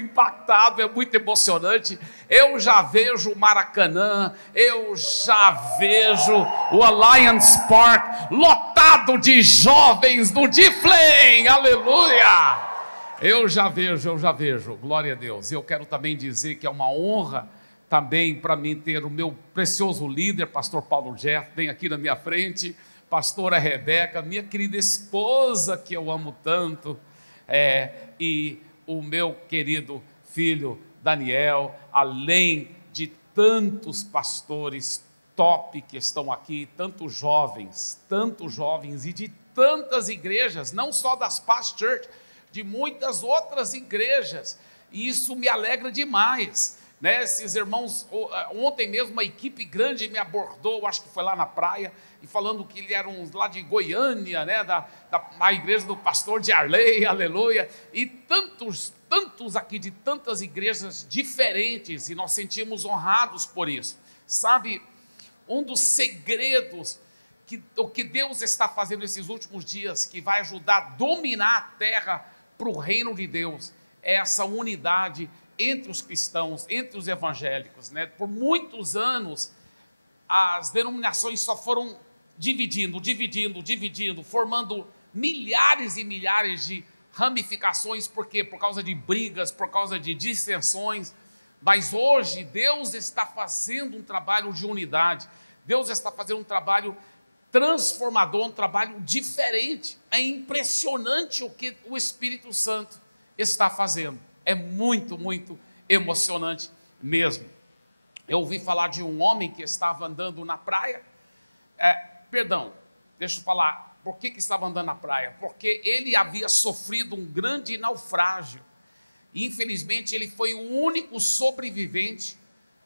impactado, é muito emocionante. Eu já vejo o Maracanã, eu já vejo o Allianz Park lotado de jovens do Difflin, aleluia! Eu já vejo, glória a Deus. Eu quero também dizer que é uma honra também para mim ter o meu precioso líder, pastor Paulo Jeff, vem aqui na minha frente, pastora Rebeca, minha querida esposa que eu amo tanto, e o meu querido filho Daniel, além de tantos pastores top que estão aqui, tantos jovens e de tantas igrejas, não só das Past Church, de muitas outras igrejas, e isso me alegra demais, né? Esses irmãos, ontem mesmo uma equipe grande me abordou, acho que foi lá na praia, e falando que eles eram lá de Goiânia, né? da igreja do pastor de Arley, aleluia, e tantos aqui de tantas igrejas diferentes, e nós sentimos honrados por isso. Sabe, um dos segredos o que Deus está fazendo nesses últimos dias, que vai ajudar a dominar a terra para o reino de Deus, é essa unidade entre os cristãos, entre os evangélicos, né? Por muitos anos, as denominações só foram dividindo, formando milhares e milhares de ramificações. Por quê? Por causa de brigas, por causa de dissensões. Mas hoje, Deus está fazendo um trabalho de unidade, Deus está fazendo um trabalho transformador, um trabalho diferente. É impressionante o que o Espírito Santo está fazendo. É muito, muito emocionante mesmo. Eu ouvi falar de um homem que estava andando na praia. Deixa eu falar, por que estava andando na praia? Porque ele havia sofrido um grande naufrágio. E infelizmente ele foi o único sobrevivente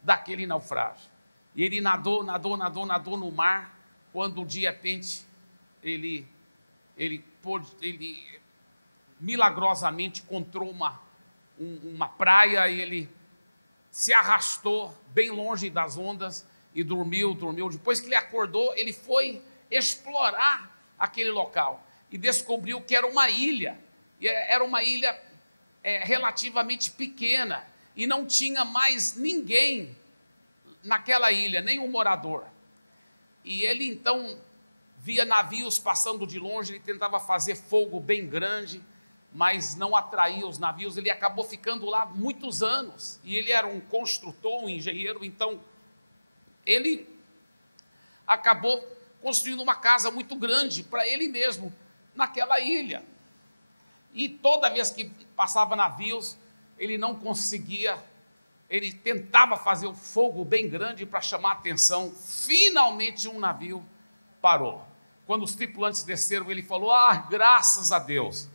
daquele naufrágio. E ele nadou no mar, quando de repente ele milagrosamente encontrou uma praia, e ele se arrastou bem longe das ondas e dormiu. Depois que ele acordou, ele foi explorar aquele local e descobriu que era uma ilha, e era uma ilha relativamente pequena, e não tinha mais ninguém naquela ilha, nenhum morador. E ele então via navios passando de longe, ele tentava fazer fogo bem grande, mas não atraía os navios. Ele acabou ficando lá muitos anos, e ele era um construtor, um engenheiro, então ele acabou construindo uma casa muito grande para ele mesmo, naquela ilha. E toda vez que passava navios, ele não conseguia, ele tentava fazer o fogo bem grande para chamar a atenção. Finalmente um navio parou. Quando os tripulantes desceram, ele falou: graças a Deus,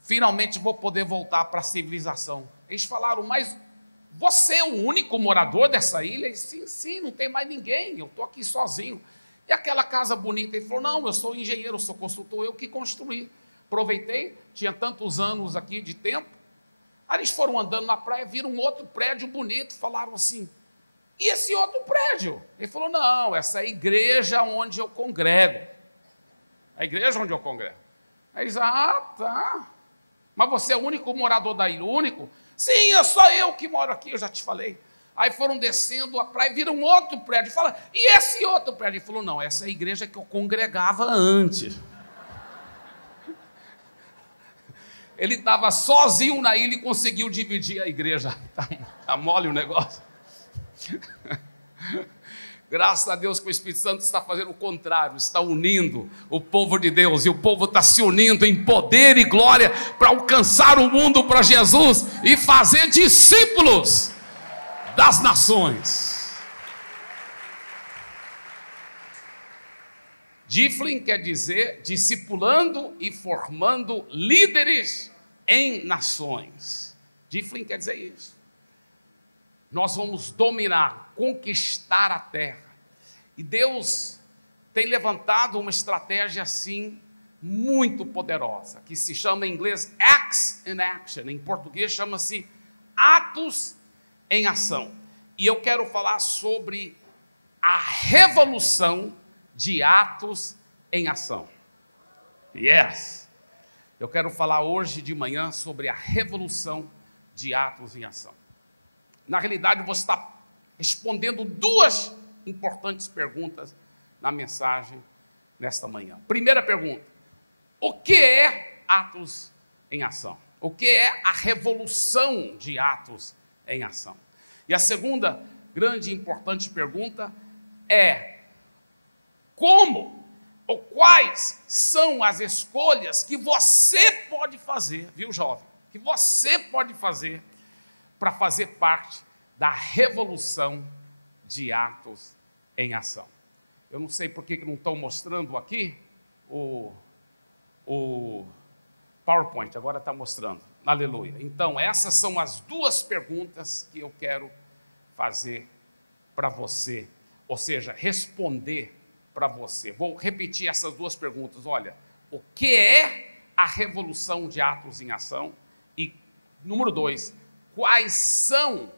finalmente vou poder voltar para a civilização. Eles falaram: mas você é o único morador dessa ilha? Ele disse: sim, não tem mais ninguém, eu estou aqui sozinho. E aquela casa bonita? Ele falou: não, eu sou engenheiro, eu sou consultor, eu que construí. Aproveitei, tinha tantos anos aqui de tempo. Aí eles foram andando na praia, viram um outro prédio bonito, falaram assim: e esse outro prédio? Ele falou: não, essa é a igreja onde eu congrego. A igreja onde eu congrego. Aí eles: tá. Mas você é o único morador da ilha? O único? Sim, sou eu que moro aqui, eu já te falei. Aí foram descendo a praia, viram outro prédio. Fala: e esse outro prédio? Ele falou: não, essa é a igreja que eu congregava antes. Ele estava sozinho na ilha e conseguiu dividir a igreja. Tá mole o negócio? Graças a Deus que o Espírito Santo está fazendo o contrário, está unindo o povo de Deus, e o povo está se unindo em poder e glória para alcançar o mundo para Jesus e fazer discípulos das nações. Difflin quer dizer discipulando e formando líderes em nações. Difflin quer dizer isso. Nós vamos dominar, conquistar a terra. E Deus tem levantado uma estratégia assim muito poderosa, que se chama em inglês Acts in Action. Em português chama-se Atos em Ação. E eu quero falar sobre a revolução de Atos em Ação. Yes! Eu quero falar hoje de manhã sobre a revolução de atos em ação. Na realidade, você está respondendo duas importantes perguntas na mensagem nesta manhã. Primeira pergunta: o que é atos em ação? O que é a revolução de atos em ação? E a segunda grande e importante pergunta é: como ou quais são as escolhas que você pode fazer, viu, jovem? Que você pode fazer para fazer parte da revolução de atos em ação. Eu não sei por que não estão mostrando aqui o PowerPoint, agora está mostrando. Aleluia. Então, essas são as duas perguntas que eu quero fazer para você, ou seja, responder para você. Vou repetir essas duas perguntas. Olha, o que é a revolução de atos em ação? E, número 2, quais são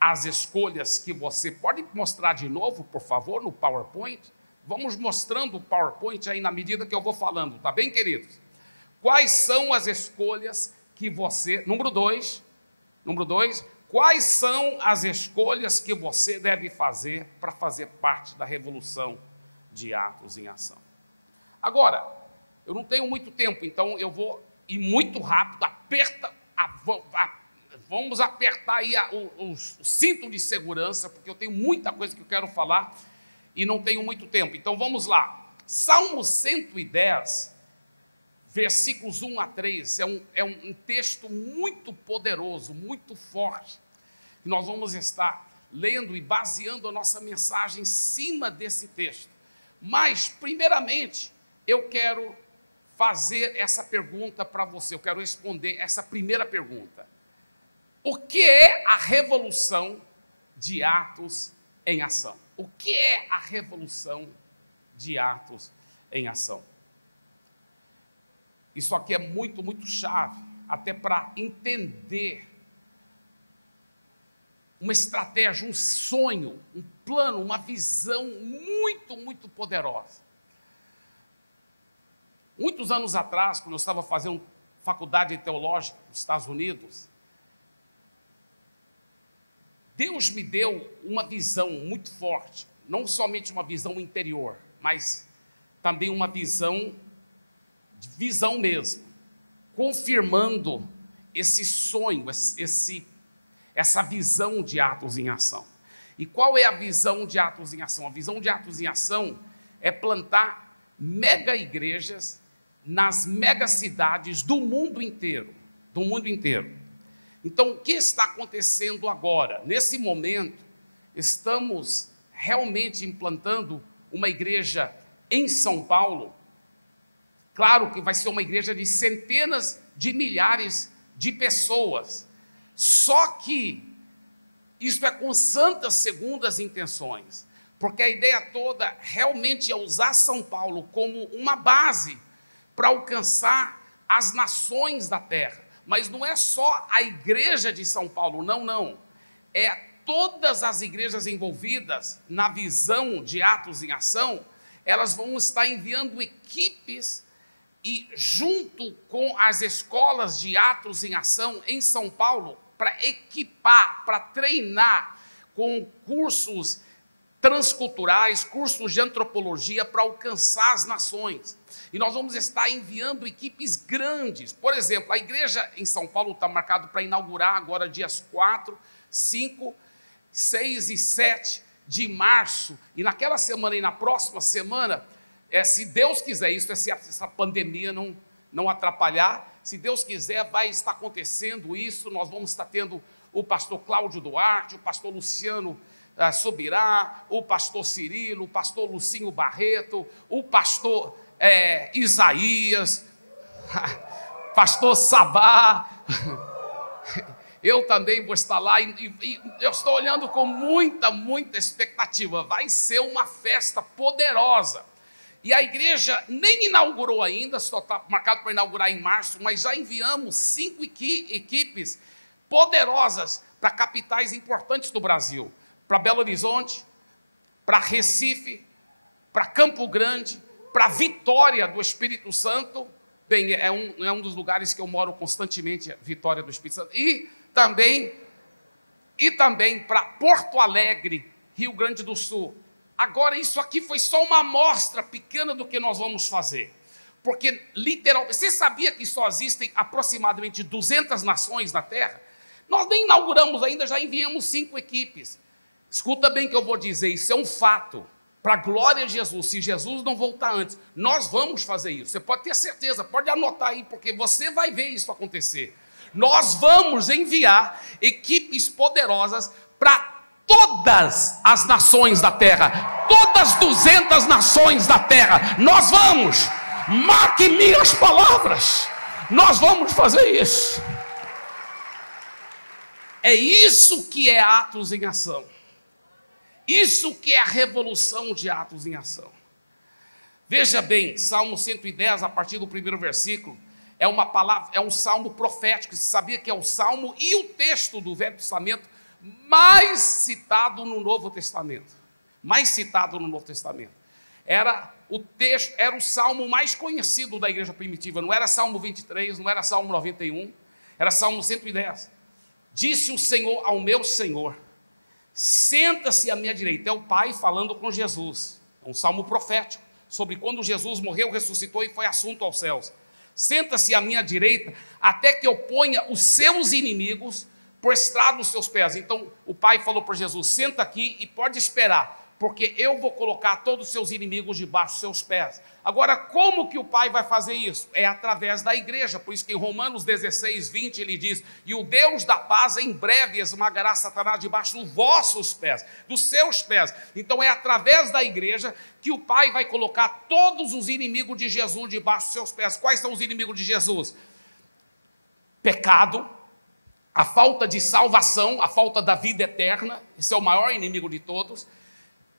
as escolhas que você... Pode mostrar de novo, por favor, no PowerPoint? Vamos mostrando o PowerPoint aí na medida que eu vou falando, tá bem, queridos? Quais são as escolhas que você... Número 2, quais são as escolhas que você deve fazer para fazer parte da revolução de atos em ação? Agora, eu não tenho muito tempo, então eu vou ir muito rápido, vamos apertar aí o cinto de segurança, porque eu tenho muita coisa que eu quero falar e não tenho muito tempo. Então vamos lá. Salmo 110, versículos 1 a 3, é um texto muito poderoso, muito forte, que nós vamos estar lendo e baseando a nossa mensagem em cima desse texto. Mas, primeiramente, eu quero fazer essa pergunta para você, eu quero responder essa primeira pergunta. O que é a revolução de atos em ação? O que é a revolução de atos em ação? Isso aqui é muito, muito chave, até para entender uma estratégia, um sonho, um plano, uma visão muito, muito poderosa. Muitos anos atrás, quando eu estava fazendo faculdade teológica nos Estados Unidos, Deus me deu uma visão muito forte, não somente uma visão interior, mas também uma visão mesmo, confirmando esse sonho, essa visão de atos em ação. E qual é a visão de atos em ação? A visão de atos em ação é plantar mega igrejas nas mega cidades do mundo inteiro, Então, o que está acontecendo agora? Nesse momento, estamos realmente implantando uma igreja em São Paulo. Claro que vai ser uma igreja de centenas de milhares de pessoas. Só que isso é com santas segundas intenções, porque a ideia toda realmente é usar São Paulo como uma base para alcançar as nações da terra. Mas não é só a igreja de São Paulo, não. É todas as igrejas envolvidas na visão de atos em ação, elas vão estar enviando equipes e junto com as escolas de atos em ação em São Paulo, para equipar, para treinar com cursos transculturais, cursos de antropologia para alcançar as nações. E nós vamos estar enviando equipes grandes. Por exemplo, a igreja em São Paulo está marcado para inaugurar agora dias 4, 5, 6 e 7 de março. E naquela semana e na próxima semana, se Deus quiser, se essa pandemia não atrapalhar, se Deus quiser, vai estar acontecendo isso. Nós vamos estar tendo o pastor Cláudio Duarte, o pastor Luciano Subirá, o pastor Cirilo, o pastor Lucinho Barreto, o pastor Isaías, pastor Sabá. Eu também vou estar lá e eu estou olhando com muita, muita expectativa. Vai ser uma festa poderosa. E a igreja nem inaugurou ainda, só está marcado para inaugurar em março, mas já enviamos 5 equipes poderosas para capitais importantes do Brasil. Para Belo Horizonte, para Recife, para Campo Grande, para Vitória do Espírito Santo Bem, é um dos lugares que eu moro constantemente, Vitória do Espírito Santo. E também para Porto Alegre, Rio Grande do Sul. Agora, isso aqui foi só uma amostra pequena do que nós vamos fazer. Porque, literalmente, você sabia que só existem aproximadamente 200 nações na Terra? Nós nem inauguramos ainda, já enviamos 5 equipes. Escuta bem o que eu vou dizer, isso é um fato. Para a glória de Jesus, se Jesus não voltar antes, nós vamos fazer isso. Você pode ter certeza, pode anotar aí, porque você vai ver isso acontecer. Nós vamos enviar equipes poderosas para todas as nações da terra, todas 200 nações da terra. Nós vamos, marque minhas palavras, nós vamos fazer isso. É isso que é Atos em ação. Isso que é a revolução de Atos em ação. Veja bem, Salmo 110, a partir do primeiro versículo, é uma palavra, é um salmo profético. Você sabia que é o salmo e o texto do Velho Testamento mais citado no Novo Testamento. Mais citado no Novo Testamento. Era o salmo mais conhecido da igreja primitiva. Não era Salmo 23, não era Salmo 91, era Salmo 110. Disse o Senhor ao meu Senhor: senta-se à minha direita. É o Pai falando com Jesus. É um salmo profético sobre quando Jesus morreu, ressuscitou e foi assunto aos céus. Senta-se à minha direita até que eu ponha os seus inimigos por estrado dos seus pés. Então o Pai falou para Jesus: senta aqui e pode esperar, porque eu vou colocar todos os seus inimigos debaixo dos seus pés. Agora, como que o Pai vai fazer isso? É através da igreja. Por isso que em Romanos 16, 20, ele diz: e o Deus da paz em breve esmagará Satanás debaixo dos vossos pés, dos seus pés. Então é através da igreja que o Pai vai colocar todos os inimigos de Jesus debaixo dos seus pés. Quais são os inimigos de Jesus? Pecado, a falta de salvação, a falta da vida eterna. Esse é o maior inimigo de todos.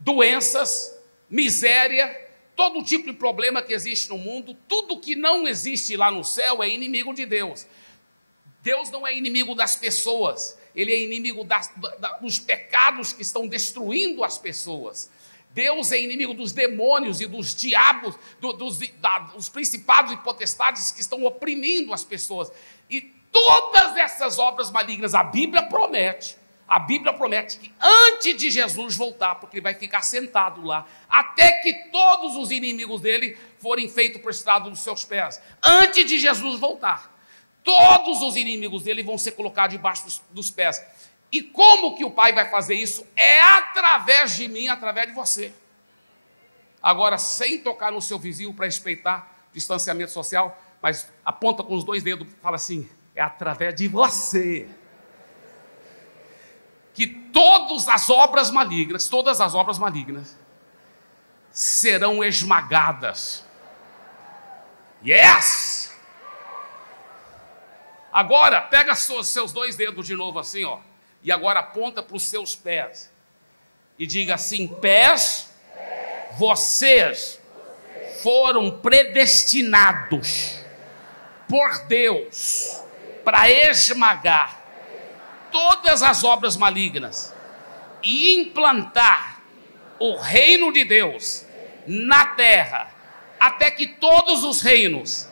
Doenças, miséria, todo tipo de problema que existe no mundo, tudo que não existe lá no céu é inimigo de Deus. Deus não é inimigo das pessoas, Ele é inimigo dos pecados que estão destruindo as pessoas. Deus é inimigo dos demônios e dos diabos, dos principados e potestades que estão oprimindo as pessoas. E todas essas obras malignas, a Bíblia promete que antes de Jesus voltar, porque ele vai ficar sentado lá, até que todos os inimigos dele forem feitos por estrado dos seus pés. Antes de Jesus voltar, todos os inimigos dele vão ser colocados debaixo dos pés. E como que o Pai vai fazer isso? É através de mim, através de você. Agora, sem tocar no seu vizinho para respeitar distanciamento social, mas aponta com os 2 dedos e fala assim: é através de você que todas as obras malignas serão esmagadas. Yes! Agora, pega seus 2 dedos de novo assim, ó, e agora aponta para os seus pés e diga assim: pés, vocês foram predestinados por Deus para esmagar todas as obras malignas e implantar o reino de Deus na terra, até que todos os reinos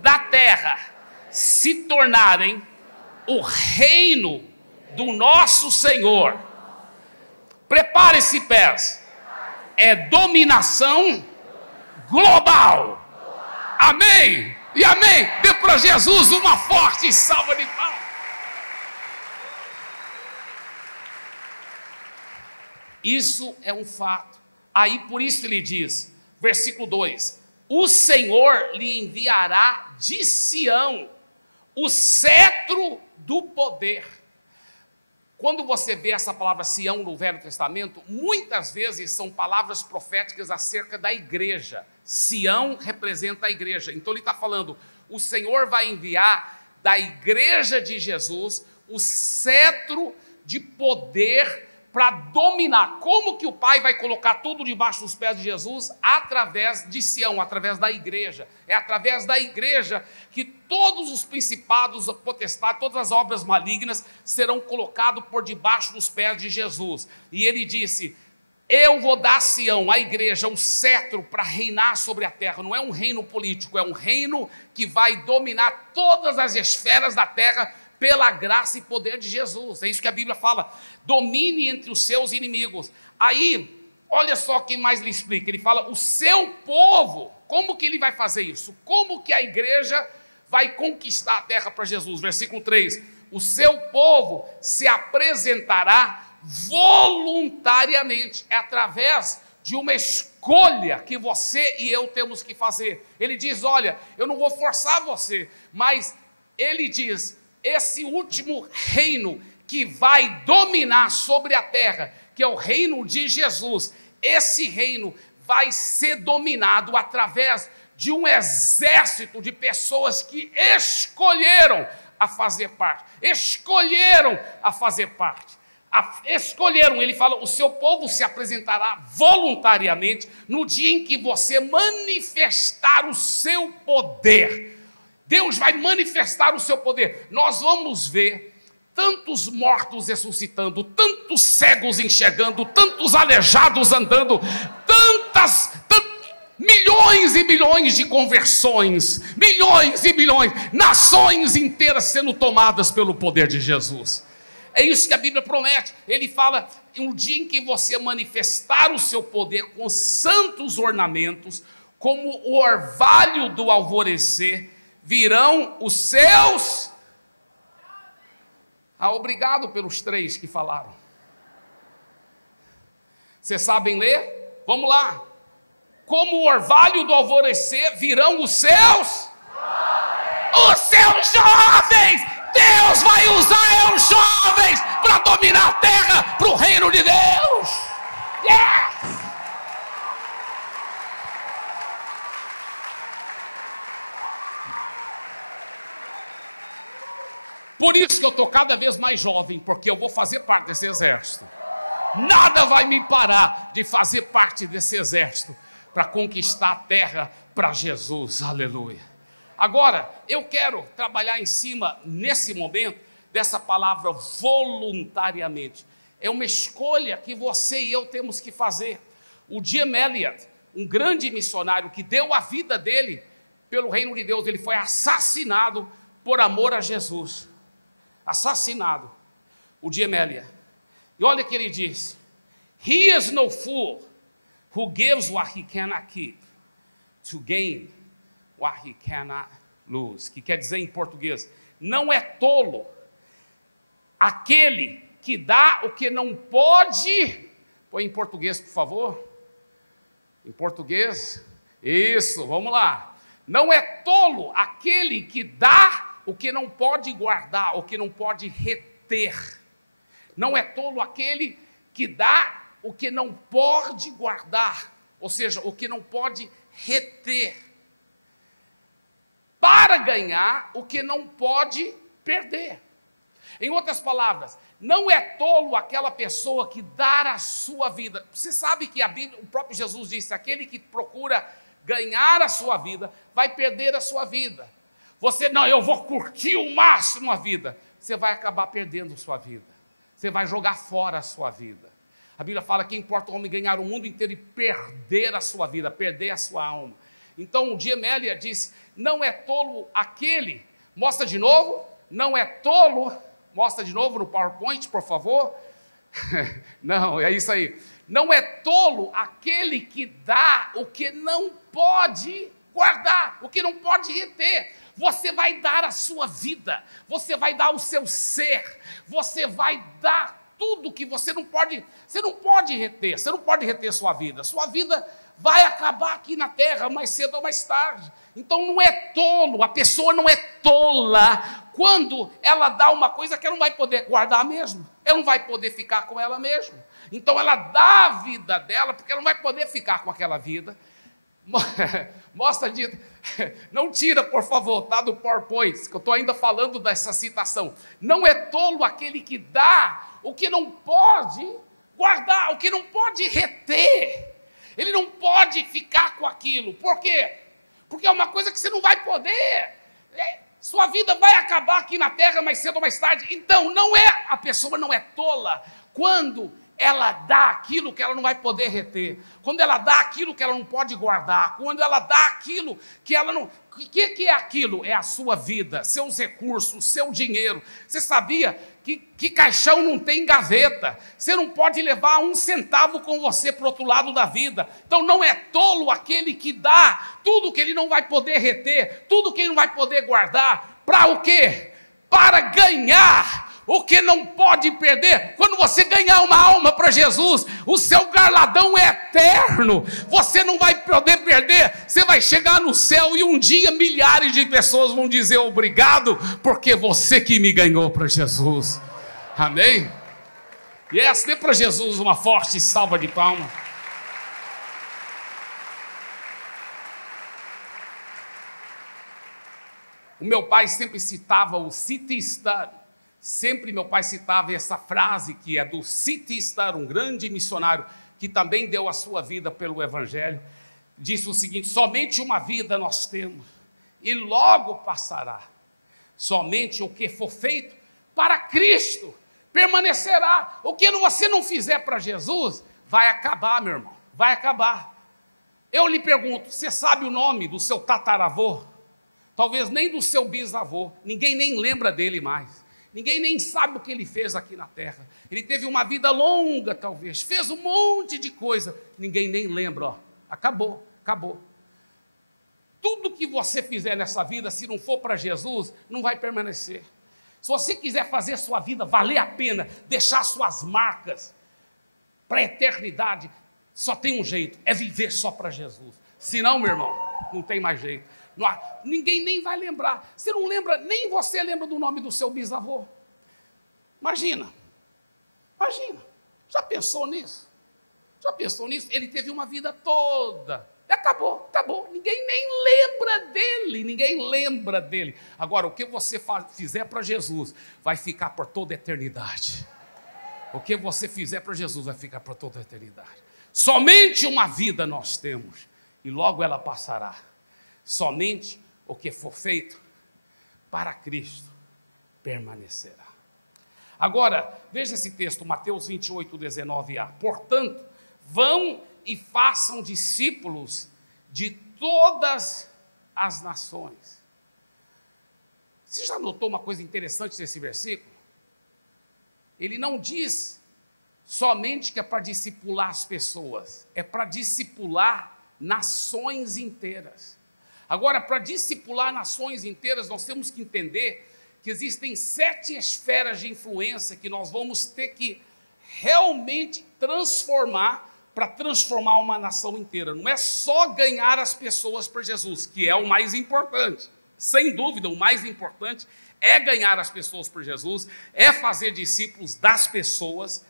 da terra se tornarem o reino do nosso Senhor. Prepare-se, pés. É dominação global. Amém e amém. Dê para Jesus uma forte salva de palmas. Isso é um fato. Aí por isso ele diz, versículo 2: o Senhor lhe enviará de Sião o cetro do poder. Quando você vê essa palavra Sião no Velho Testamento, muitas vezes são palavras proféticas acerca da igreja. Sião representa a igreja. Então ele está falando: o Senhor vai enviar da igreja de Jesus o cetro de poder para dominar. Como que o Pai vai colocar tudo debaixo dos pés de Jesus? Através de Sião, através da igreja. É através da igreja que todos os principados, potestades, todas as obras malignas serão colocados por debaixo dos pés de Jesus. E ele disse: eu vou dar a Sião, a igreja, um cetro para reinar sobre a terra. Não é um reino político, é um reino que vai dominar todas as esferas da terra pela graça e poder de Jesus. É isso que a Bíblia fala. Domine entre os seus inimigos. Aí, olha só quem mais lhe explica. Ele fala, o seu povo, como que ele vai fazer isso? Como que a igreja vai conquistar a terra para Jesus? Versículo 3, o seu povo se apresentará voluntariamente, é através de uma escolha que você e eu temos que fazer. Ele diz, olha, eu não vou forçar você, mas ele diz, esse último reino que vai dominar sobre a terra, que é o reino de Jesus, esse reino vai ser dominado através de um exército de pessoas que escolheram a fazer parte, escolheram, ele fala, o seu povo se apresentará voluntariamente no dia em que você manifestar o seu poder. Deus vai manifestar o seu poder. Nós vamos ver tantos mortos ressuscitando, tantos cegos enxergando, tantos aleijados andando, milhões e milhões de conversões, milhões e milhões, nações inteiras sendo tomadas pelo poder de Jesus. É isso que a Bíblia promete. Ele fala, um dia em que você manifestar o seu poder com santos ornamentos, como o orvalho do alvorecer, virão os seus... obrigado pelos 3 que falaram. Vocês sabem ler? Vamos lá. Como o orvalho do alvorecer, virão os seus... os seus jovens! Deus vai usar os jovens para dominar a terra, para o reino de Deus. Yes! Por isso que eu estou cada vez mais jovem, porque eu vou fazer parte desse exército. Nada vai me parar de fazer parte desse exército para conquistar a terra para Jesus. Aleluia. Agora, eu quero trabalhar em cima, nesse momento, dessa palavra voluntariamente. É uma escolha que você e eu temos que fazer. O Jim Elliot, um grande missionário que deu a vida dele pelo reino de Deus, ele foi assassinado por amor a Jesus. Assassinado. O Jim Elliot. E olha o que ele diz. He is no fool who gives what he cannot keep to gain what he cannot lose, que quer dizer em português, não é tolo aquele que dá o que não pode, põe em português, por favor, em português, isso, vamos lá, não é tolo aquele que dá o que não pode guardar, o que não pode reter, não é tolo aquele que dá o que não pode guardar, ou seja, o que não pode reter, para ganhar o que não pode perder. Em outras palavras, não é tolo aquela pessoa que dá a sua vida. Você sabe que a Bíblia, o próprio Jesus disse, aquele que procura ganhar a sua vida, vai perder a sua vida. Você, não, eu vou curtir o máximo a vida. Você vai acabar perdendo a sua vida. Você vai jogar fora a sua vida. A Bíblia fala que importa o homem ganhar o mundo inteiro e perder a sua vida, perder a sua alma. Então, o Jim Elliot disse, não é tolo aquele, mostra de novo, não é tolo, mostra de novo no PowerPoint, por favor. Não, é isso aí. Não é tolo aquele que dá o que não pode guardar, o que não pode reter. Você vai dar a sua vida, você vai dar o seu ser, você vai dar tudo que você não pode reter, você não pode reter sua vida vai acabar aqui na terra mais cedo ou mais tarde. Então não é tolo, a pessoa não é tola quando ela dá uma coisa que ela não vai poder guardar mesmo, ela não vai poder ficar com ela mesma. Então ela dá a vida dela porque ela não vai poder ficar com aquela vida. Mostra de... Não tira, por favor, tá, do PowerPoint, que eu estou ainda falando dessa citação. Não é tolo aquele que dá o que não pode guardar, o que não pode reter. Ele não pode ficar com aquilo. Por quê? Porque é uma coisa que você não vai poder. Sua vida vai acabar aqui na terra mais cedo ou mais tarde. Então, a pessoa não é tola quando ela dá aquilo que ela não vai poder reter, quando ela dá aquilo que ela não pode guardar, quando ela dá aquilo que ela não... O que é aquilo? É a sua vida, seus recursos, seu dinheiro. Você sabia que caixão não tem gaveta? Você não pode levar um centavo com você para o outro lado da vida. Então não é tolo aquele que dá tudo que ele não vai poder reter, tudo que ele não vai poder guardar. Para o quê? Para ganhar o que não pode perder. Quando você ganhar uma alma para Jesus, o seu galardão é eterno, você não vai poder perder, você vai chegar no céu e um dia milhares de pessoas vão dizer obrigado, porque você que me ganhou para Jesus. Amém? Yes, dê para Jesus uma forte salva de palmas. O meu pai sempre citava o C.T. Studd. Sempre meu pai citava essa frase que é do C.T. Studd, um grande missionário que também deu a sua vida pelo Evangelho. Disse o seguinte: somente uma vida nós temos e logo passará. Somente o que for feito para Cristo permanecerá. O que você não fizer para Jesus vai acabar, meu irmão, vai acabar. Eu lhe pergunto, você sabe o nome do seu tataravô? Talvez nem do seu bisavô, ninguém nem lembra dele mais. Ninguém nem sabe o que ele fez aqui na terra. Ele teve uma vida longa, talvez, fez um monte de coisa, ninguém nem lembra, ó. Acabou, acabou. Tudo que você fizer nessa vida, se não for para Jesus, não vai permanecer. Se você quiser fazer sua vida valer a pena, deixar suas marcas para a eternidade, só tem um jeito, é viver só para Jesus. Senão, meu irmão, não tem mais jeito. Ninguém nem vai lembrar. Você não lembra, nem você lembra do nome do seu bisavô. Imagina. Já pensou nisso? Ele teve uma vida toda. Acabou. Ninguém nem lembra dele. Agora, o que você fizer para Jesus vai ficar por toda a eternidade. O que você fizer para Jesus vai ficar por toda a eternidade. Somente uma vida nós temos e logo ela passará. Somente o que for feito para Cristo permanecerá. Agora, veja esse texto, Mateus 28, 19a. Portanto, vão e façam discípulos de todas as nações. Você já notou uma coisa interessante nesse versículo? Ele não diz somente que é para discipular as pessoas, é para discipular nações inteiras. Agora, para discipular nações inteiras, nós temos que entender que existem 7 esferas de influência que nós vamos ter que realmente transformar para transformar uma nação inteira. Não é só ganhar as pessoas para Jesus, que é o mais importante. Sem dúvida, o mais importante é ganhar as pessoas para Jesus, é fazer discípulos das pessoas,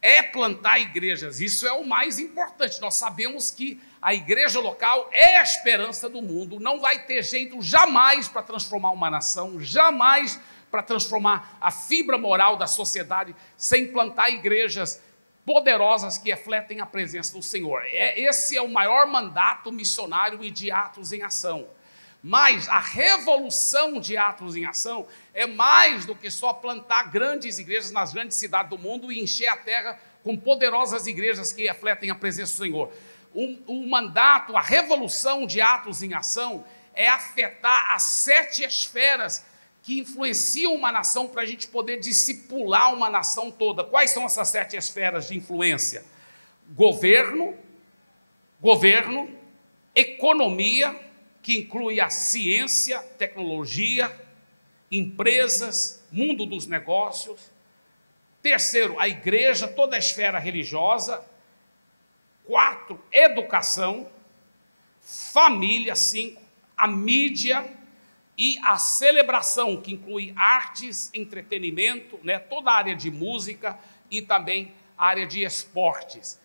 é plantar igrejas. Isso é o mais importante. Nós sabemos que a igreja local é a esperança do mundo. Não vai ter jeito jamais para transformar uma nação, jamais para transformar a fibra moral da sociedade sem plantar igrejas poderosas que refletem a presença do Senhor. Esse é o maior mandato missionário e de Atos em Ação. Mas a revolução de Atos em Ação é mais do que só plantar grandes igrejas nas grandes cidades do mundo e encher a terra com poderosas igrejas que refletem a presença do Senhor. O mandato, a revolução de Atos em Ação é afetar as 7 esferas que influenciam uma nação para a gente poder discipular uma nação toda. Quais são essas 7 esferas de influência? Governo, economia, que inclui a ciência, tecnologia, empresas, mundo dos negócios. Terceiro, a igreja, toda a esfera religiosa. 4, educação. Família, 5, a mídia e a celebração, que inclui artes, entretenimento, toda a área de música e também a área de esportes.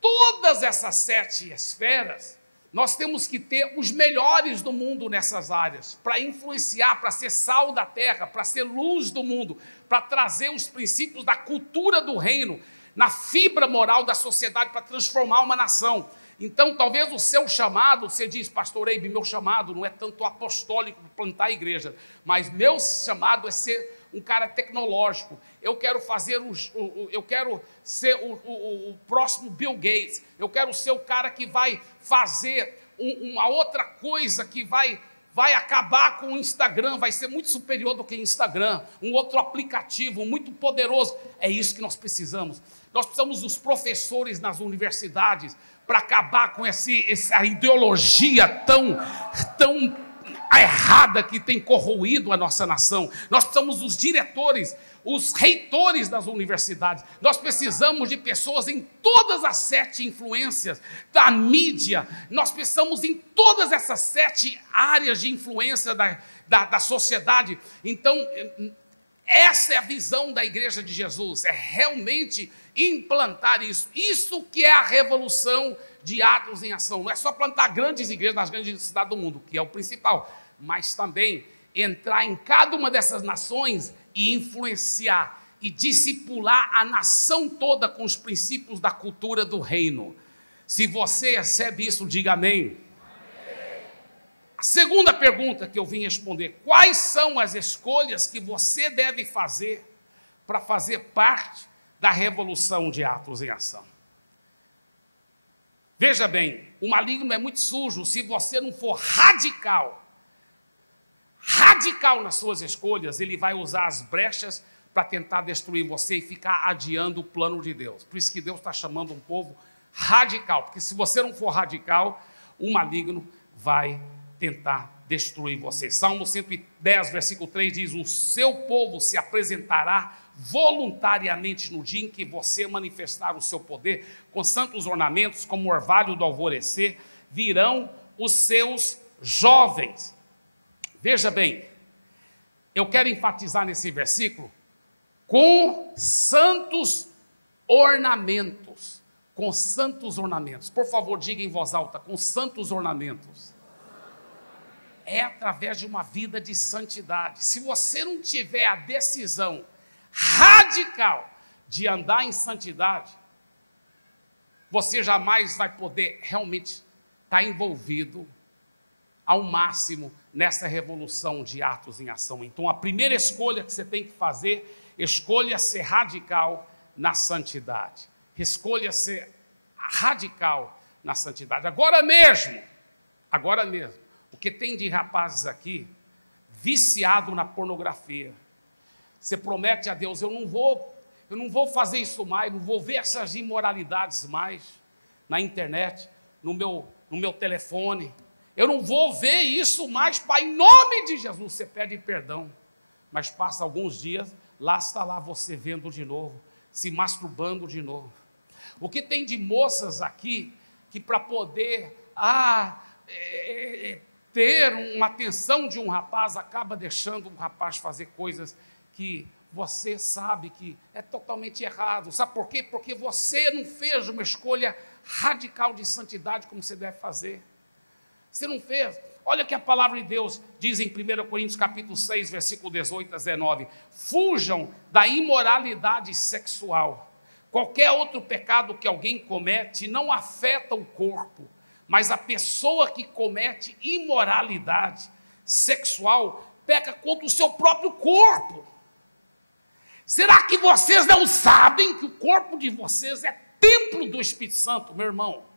Todas essas 7 esferas, nós temos que ter os melhores do mundo nessas áreas, para influenciar, para ser sal da terra, para ser luz do mundo, para trazer os princípios da cultura do reino na fibra moral da sociedade, para transformar uma nação. Então, talvez o seu chamado, você diz, pastor Eibe, meu chamado não é tanto apostólico para plantar a igreja, mas meu chamado é ser um cara tecnológico, eu quero fazer eu quero ser o próximo Bill Gates, eu quero ser o cara que vai fazer uma outra coisa que vai acabar com o Instagram, vai ser muito superior do que o Instagram, um outro aplicativo muito poderoso. É isso que nós precisamos. Nós precisamos dos professores nas universidades para acabar com essa ideologia tão errada que tem corroído a nossa nação. Nós precisamos dos diretores, os reitores das universidades. Nós precisamos de pessoas em todas as 7 influências da mídia. Nós precisamos em todas essas 7 áreas de influência da sociedade. Então, essa é a visão da Igreja de Jesus, é realmente implantar isso. Isso que é a revolução de Atos em Ação. Não é só plantar grandes igrejas nas grandes cidades do mundo, que é o principal, mas também entrar em cada uma dessas nações e influenciar e discipular a nação toda com os princípios da cultura do reino. Se você recebe isso, diga amém. A segunda pergunta que eu vim responder: quais são as escolhas que você deve fazer para fazer parte da revolução de Atos em Ação? Veja bem, o maligno é muito sujo. Se você não for radical nas suas escolhas, ele vai usar as brechas para tentar destruir você e ficar adiando o plano de Deus. Por isso que Deus está chamando um povo radical, porque se você não for radical, o maligno vai tentar destruir você. Salmo 110, versículo 3 diz: o seu povo se apresentará voluntariamente no dia em que você manifestar o seu poder, com santos ornamentos, como o orvalho do alvorecer, virão os seus jovens. Veja bem, eu quero enfatizar nesse versículo, com santos ornamentos. Com santos ornamentos. Por favor, diga em voz alta: com santos ornamentos. É através de uma vida de santidade. Se você não tiver a decisão radical de andar em santidade, você jamais vai poder realmente estar envolvido ao máximo nessa revolução de Atos em Ação. Então, a primeira escolha que você tem que fazer, escolha ser radical na santidade. Escolha ser radical na santidade. Agora mesmo, o que tem de rapazes aqui viciado na pornografia. Você promete a Deus: eu não vou fazer isso mais, não vou ver essas imoralidades mais na internet, no meu telefone. Eu não vou ver isso mais, Pai, em nome de Jesus. Você pede perdão, mas passa alguns dias, lá está lá você vendo de novo, se masturbando de novo. O que tem de moças aqui que para poder ter uma atenção de um rapaz, acaba deixando o rapaz fazer coisas que você sabe que é totalmente errado. Sabe por quê? Porque você não fez uma escolha radical de santidade como você deve fazer. Você não fez. Olha o que a palavra de Deus diz em 1 Coríntios capítulo 6, versículo 18 a 19. Fujam da imoralidade sexual. Qualquer outro pecado que alguém comete não afeta o corpo, mas a pessoa que comete imoralidade sexual peca contra o seu próprio corpo. Será que vocês não sabem que o corpo de vocês é templo do Espírito Santo, meu irmão?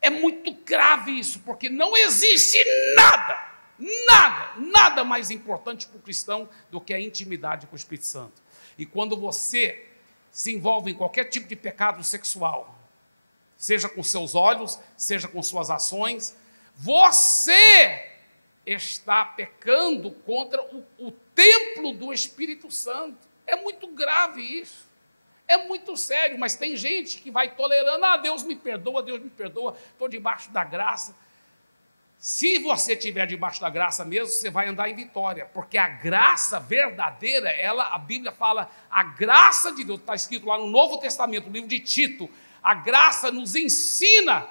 É muito grave isso, porque não existe nada mais importante para o cristão do que a intimidade com o Espírito Santo. E quando você se envolve em qualquer tipo de pecado sexual, seja com seus olhos, seja com suas ações, você está pecando contra o templo do Espírito Santo. É muito grave isso. É muito sério, mas tem gente que vai tolerando. Deus me perdoa, estou debaixo da graça. Se você estiver debaixo da graça mesmo, você vai andar em vitória, porque a graça verdadeira, a Bíblia fala, a graça de Deus, está escrito lá no Novo Testamento, no livro de Tito, a graça nos ensina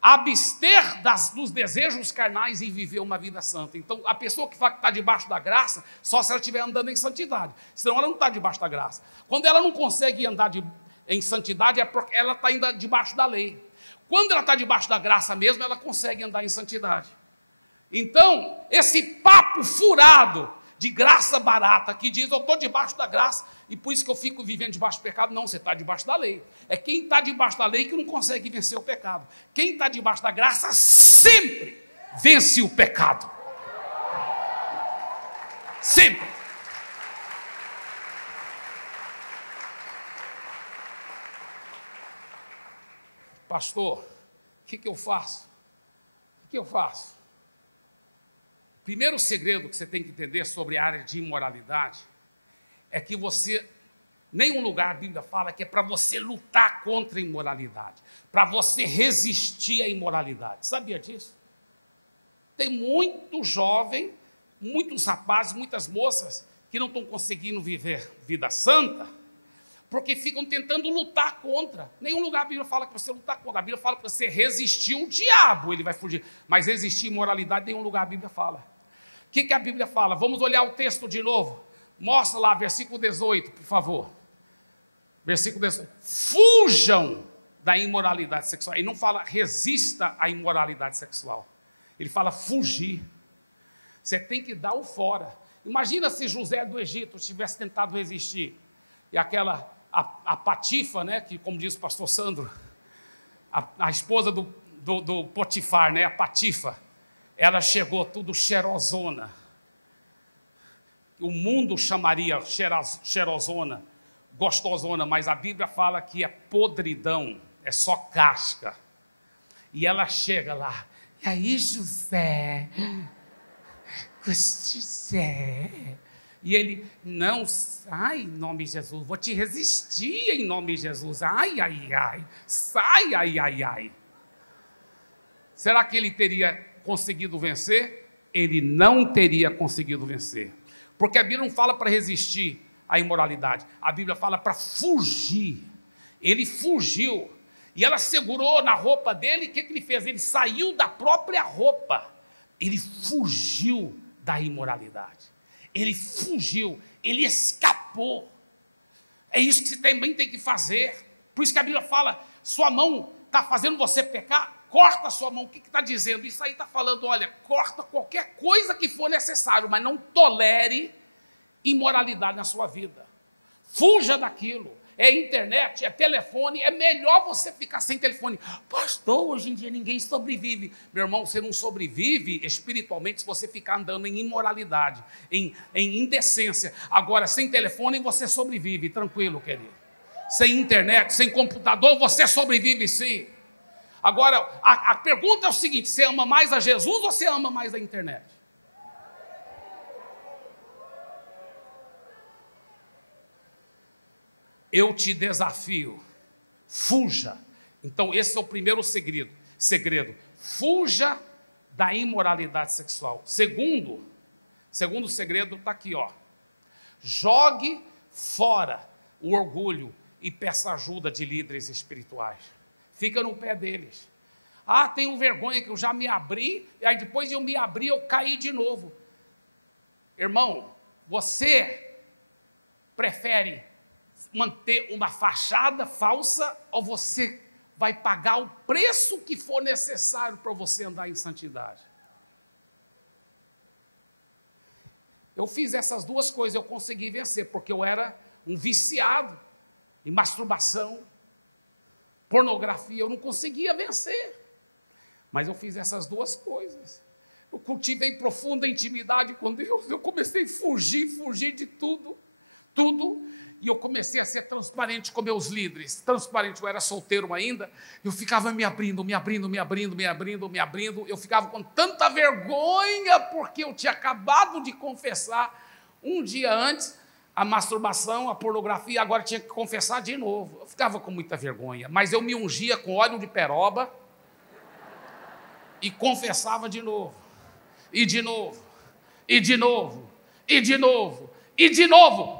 a abster dos desejos carnais e viver uma vida santa. Então, a pessoa que está debaixo da graça, só se ela estiver andando em santidade, senão ela não está debaixo da graça. Quando ela não consegue andar em santidade, é porque ela está ainda debaixo da lei. Quando ela está debaixo da graça mesmo, ela consegue andar em santidade. Então, esse papo furado de graça barata, que diz, eu estou debaixo da graça, e por isso que eu fico vivendo debaixo do pecado. Não, você está debaixo da lei. É quem está debaixo da lei que não consegue vencer o pecado. Quem está debaixo da graça sempre vence o pecado. Sempre. Pastor, o que eu faço? O que eu faço? Primeiro segredo que você tem que entender sobre a área de imoralidade é que você, nenhum lugar a Bíblia fala que é para você lutar contra a imoralidade, para você resistir à imoralidade. Sabia disso? Tem muito jovem, muitos rapazes, muitas moças que não estão conseguindo viver vida santa, porque ficam tentando lutar contra. Nenhum lugar a Bíblia fala que você lutar contra. A Bíblia fala que você resistir o diabo, ele vai fugir. Mas resistir imoralidade, nenhum lugar a Bíblia fala. O que a Bíblia fala? Vamos olhar o texto de novo. Mostra lá, versículo 18, por favor. Versículo 18. Fujam da imoralidade sexual. Ele não fala resista à imoralidade sexual. Ele fala fugir. Você tem que dar o fora. Imagina se José do Egito tivesse tentado resistir. E aquela, a Patifa, né, que como diz o pastor Sandro, a esposa do Potifar, né, a Patifa, ela chegou tudo cheirosona. O mundo chamaria cheirosona, gostosona, mas a Bíblia fala que é podridão, é só casca. E ela chega lá, e aí José, e ele, não, sai em nome de Jesus, vou te resistir em nome de Jesus, ai, ai, ai, sai, ai, ai, ai. Será que ele teria conseguido vencer? Ele não teria conseguido vencer, porque a Bíblia não fala para resistir à imoralidade, a Bíblia fala para fugir. Ele fugiu, e ela segurou na roupa dele. O que ele fez? Ele saiu da própria roupa, ele fugiu da imoralidade. Ele fugiu, ele escapou. É isso que você também tem que fazer. Por isso que a Bíblia fala, sua mão está fazendo você pecar, corta a sua mão. O que está dizendo? Isso aí está falando, olha, corta qualquer coisa que for necessário, mas não tolere imoralidade na sua vida. Fuja daquilo. É internet, é telefone, é melhor você ficar sem telefone. Pastor, hoje em dia ninguém sobrevive. Meu irmão, você não sobrevive espiritualmente se você ficar andando em imoralidade, em indecência. Agora, sem telefone você sobrevive, tranquilo, querido. Sem internet, sem computador, você sobrevive sim. Agora, a pergunta é o seguinte, você ama mais a Jesus ou você ama mais a internet? Eu te desafio, fuja. Então esse é o primeiro segredo. Fuja da imoralidade sexual. Segundo segredo está aqui, ó. Jogue fora o orgulho e peça ajuda de líderes espirituais. Fica no pé deles. Ah, tenho vergonha que eu já me abri, e aí depois de eu me abrir eu caí de novo. Irmão, você prefere manter uma fachada falsa ou você vai pagar o preço que for necessário para você andar em santidade? Eu fiz essas duas coisas, eu consegui vencer, porque eu era um viciado em masturbação, pornografia, eu não conseguia vencer, mas eu fiz essas duas coisas. Eu cultivei profunda intimidade com Deus, eu comecei a fugir de tudo, e eu comecei a ser transparente com meus líderes. Transparente, eu era solteiro ainda, eu ficava me abrindo, eu ficava com tanta vergonha, porque eu tinha acabado de confessar um dia antes a masturbação, a pornografia, agora tinha que confessar de novo. Eu ficava com muita vergonha, mas eu me ungia com óleo de peroba e confessava de novo, e de novo,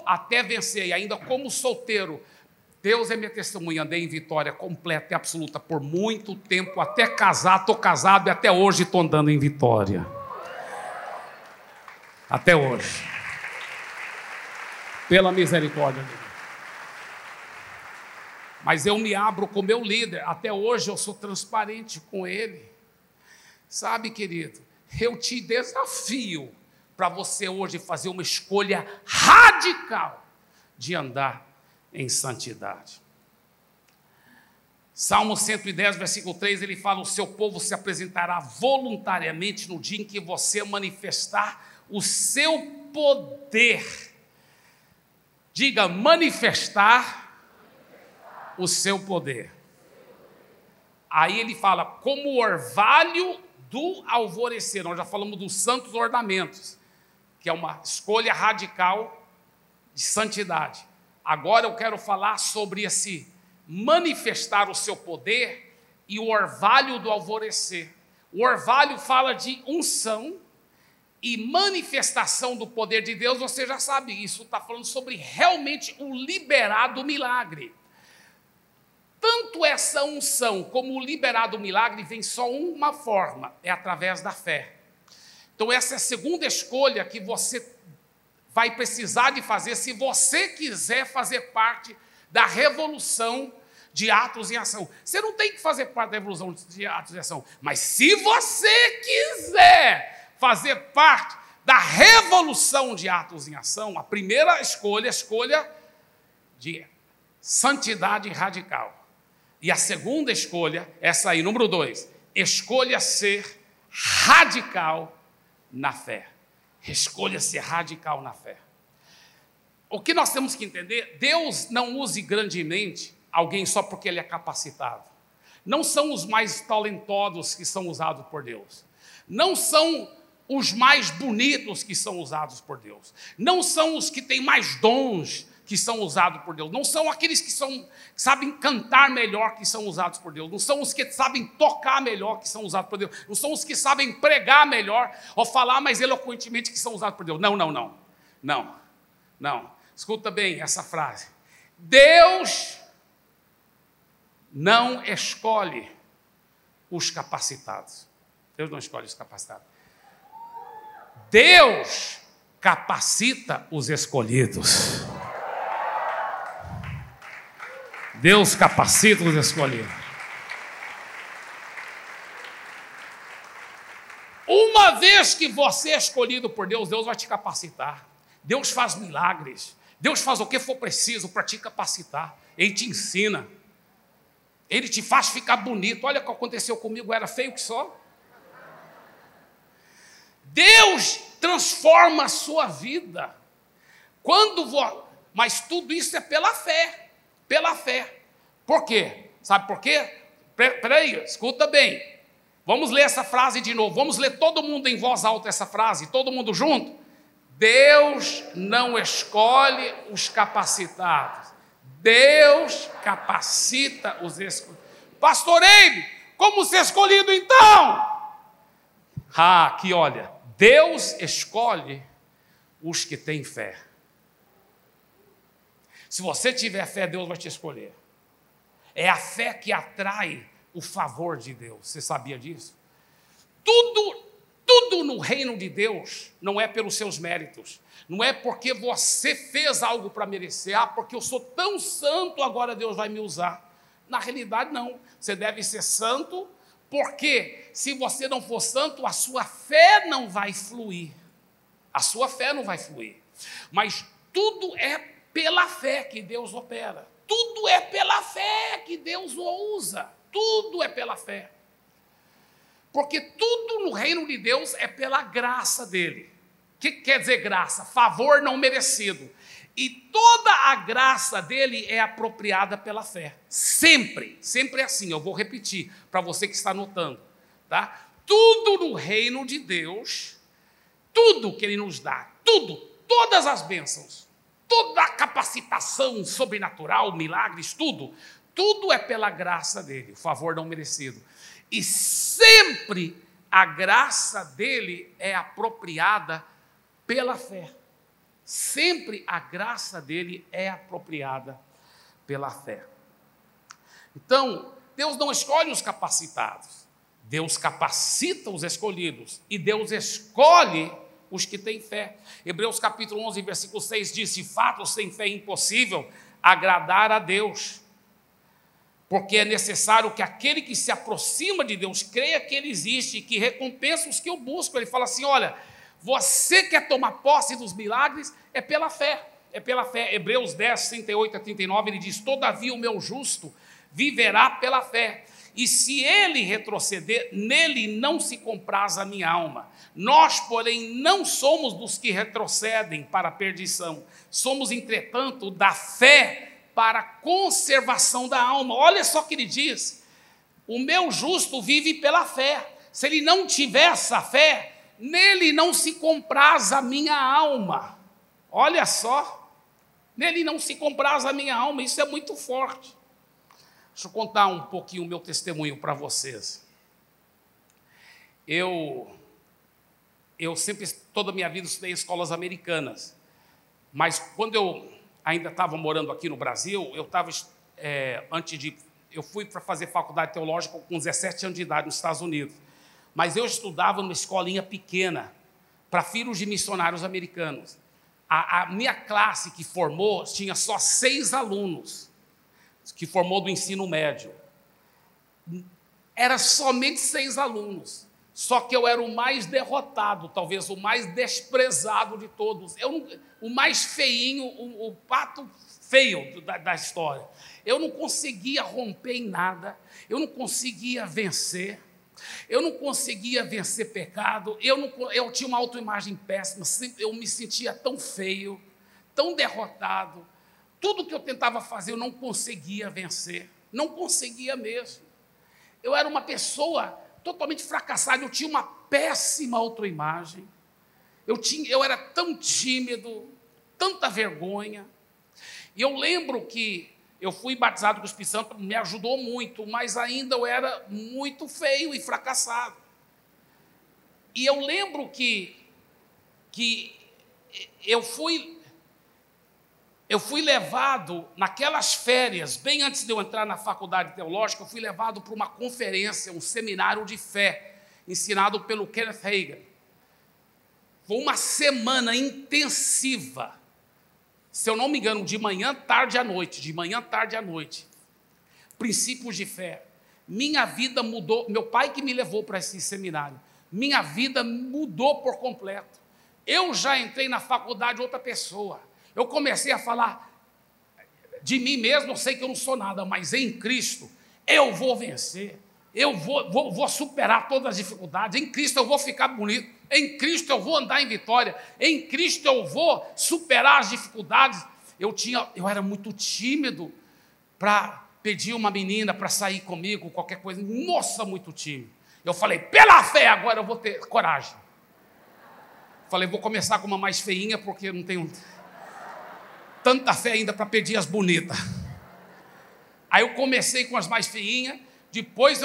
até vencer. E ainda como solteiro, Deus é minha testemunha, andei em vitória completa e absoluta por muito tempo, até casar, estou casado e até hoje estou andando em vitória. Até hoje. Pela misericórdia de Deus. Mas eu me abro com meu líder, até hoje eu sou transparente com ele. Sabe, querido, eu te desafio para você hoje fazer uma escolha radical de andar em santidade. Salmo 110, versículo 3, ele fala: o seu povo se apresentará voluntariamente no dia em que você manifestar o seu poder. Diga, manifestar o seu poder. Aí ele fala, como o orvalho do alvorecer. Nós já falamos dos santos ornamentos, que é uma escolha radical de santidade. Agora eu quero falar sobre esse manifestar o seu poder e o orvalho do alvorecer. O orvalho fala de unção e manifestação do poder de Deus. Você já sabe, isso está falando sobre realmente o liberado milagre. Tanto essa unção como o liberado milagre vem só uma forma, é através da fé. Então essa é a segunda escolha que você vai precisar de fazer se você quiser fazer parte da revolução de atos em ação. Você não tem que fazer parte da revolução de atos em ação, mas se você quiser fazer parte da revolução de atos em ação, a primeira escolha é a escolha de santidade radical. E a segunda escolha, essa aí, número 2, escolha ser radical na fé. Escolha ser radical na fé. O que nós temos que entender, Deus não use grandemente alguém só porque ele é capacitado. Não são os mais talentosos que são usados por Deus. Não são os mais bonitos que são usados por Deus. Não são os que têm mais dons que são usados por Deus. Não são aqueles que sabem cantar melhor que são usados por Deus. Não são os que sabem tocar melhor que são usados por Deus. Não são os que sabem pregar melhor ou falar mais eloquentemente que são usados por Deus. Não. Escuta bem essa frase. Deus não escolhe os capacitados. Deus não escolhe os capacitados. Deus capacita os escolhidos. Deus capacita os escolhidos. Uma vez que você é escolhido por Deus, Deus vai te capacitar. Deus faz milagres. Deus faz o que for preciso para te capacitar. Ele te ensina. Ele te faz ficar bonito. Olha o que aconteceu comigo, era feio que só. Deus transforma a sua vida. Mas tudo isso é pela fé. Pela fé. Por quê? Sabe por quê? Peraí, escuta bem. Vamos ler essa frase de novo. Vamos ler todo mundo em voz alta essa frase. Todo mundo junto? Deus não escolhe os capacitados. Deus capacita os escolhidos. Pastor Eibe, como ser escolhido então? Aqui olha. Deus escolhe os que têm fé. Se você tiver fé, Deus vai te escolher. É a fé que atrai o favor de Deus. Você sabia disso? Tudo no reino de Deus não é pelos seus méritos. Não é porque você fez algo para merecer. Porque eu sou tão santo, agora Deus vai me usar. Na realidade, não. Você deve ser santo, porque se você não for santo, a sua fé não vai fluir. A sua fé não vai fluir. Mas tudo é pela fé que Deus opera. Tudo é pela fé que Deus o usa. Tudo é pela fé. Porque tudo no reino de Deus é pela graça dele. O que quer dizer graça? Favor não merecido. E toda a graça dele é apropriada pela fé. Sempre é assim. Eu vou repetir para você que está anotando. Tá? Tudo no reino de Deus, tudo que ele nos dá, todas as bênçãos, toda a capacitação sobrenatural, milagres, tudo é pela graça dele, o favor não merecido. E sempre a graça dele é apropriada pela fé. Sempre a graça dele é apropriada pela fé. Então, Deus não escolhe os capacitados. Deus capacita os escolhidos. E Deus escolhe os que têm fé. Hebreus capítulo 11, versículo 6 diz: de fato, sem fé é impossível agradar a Deus. Porque é necessário que aquele que se aproxima de Deus creia que Ele existe e que recompensa os que o buscam. Ele fala assim, olha, Você quer tomar posse dos milagres? É pela fé. É pela fé. Hebreus 10, 38 a 39, ele diz: todavia o meu justo viverá pela fé, e se ele retroceder, nele não se compraz a minha alma. Nós, porém, não somos dos que retrocedem para a perdição, somos, entretanto, da fé para a conservação da alma. Olha só o que ele diz: o meu justo vive pela fé. Se ele não tiver essa fé, nele não se compraz a minha alma. Olha só, nele não se compraz a minha alma. Isso é muito forte. Deixa eu contar um pouquinho o meu testemunho para vocês. Eu sempre, toda a minha vida, estudei em escolas americanas. Mas quando eu ainda estava morando aqui no Brasil, eu fui para fazer faculdade teológica com 17 anos de idade nos Estados Unidos. Mas eu estudava numa escolinha pequena, para filhos de missionários americanos. A minha classe que formou tinha só 6 alunos, que formou do ensino médio. Era somente 6 alunos. Só que eu era o mais derrotado, talvez o mais desprezado de todos. O mais feinho, o pato feio da história. Eu não conseguia romper em nada, eu não conseguia vencer, eu não conseguia vencer pecado, eu tinha uma autoimagem péssima, eu me sentia tão feio, tão derrotado. Tudo que eu tentava fazer eu não conseguia vencer, não conseguia mesmo. Eu era uma pessoa totalmente fracassada, eu tinha uma péssima autoimagem, eu era tão tímido, tanta vergonha. E eu lembro que eu fui batizado com o Espírito Santo, me ajudou muito, mas ainda eu era muito feio e fracassado. E eu lembro que eu fui levado, naquelas férias, bem antes de eu entrar na faculdade teológica, eu fui levado para uma conferência, um seminário de fé, ensinado pelo Kenneth Hagin. Foi uma semana intensiva, se eu não me engano, de manhã, tarde à noite, princípios de fé. Minha vida mudou, meu pai que me levou para esse seminário, minha vida mudou por completo. Eu já entrei na faculdade outra pessoa. Eu comecei a falar de mim mesmo, eu sei que eu não sou nada, mas em Cristo eu vou vencer, eu vou superar todas as dificuldades, em Cristo eu vou ficar bonito, em Cristo eu vou andar em vitória, em Cristo eu vou superar as dificuldades. Eu era muito tímido para pedir uma menina para sair comigo, qualquer coisa, nossa, muito tímido. Eu falei, pela fé agora eu vou ter coragem. Falei, vou começar com uma mais feinha, porque eu não tenho tanta fé ainda para pedir as bonitas. Aí eu comecei com as mais feinhas, depois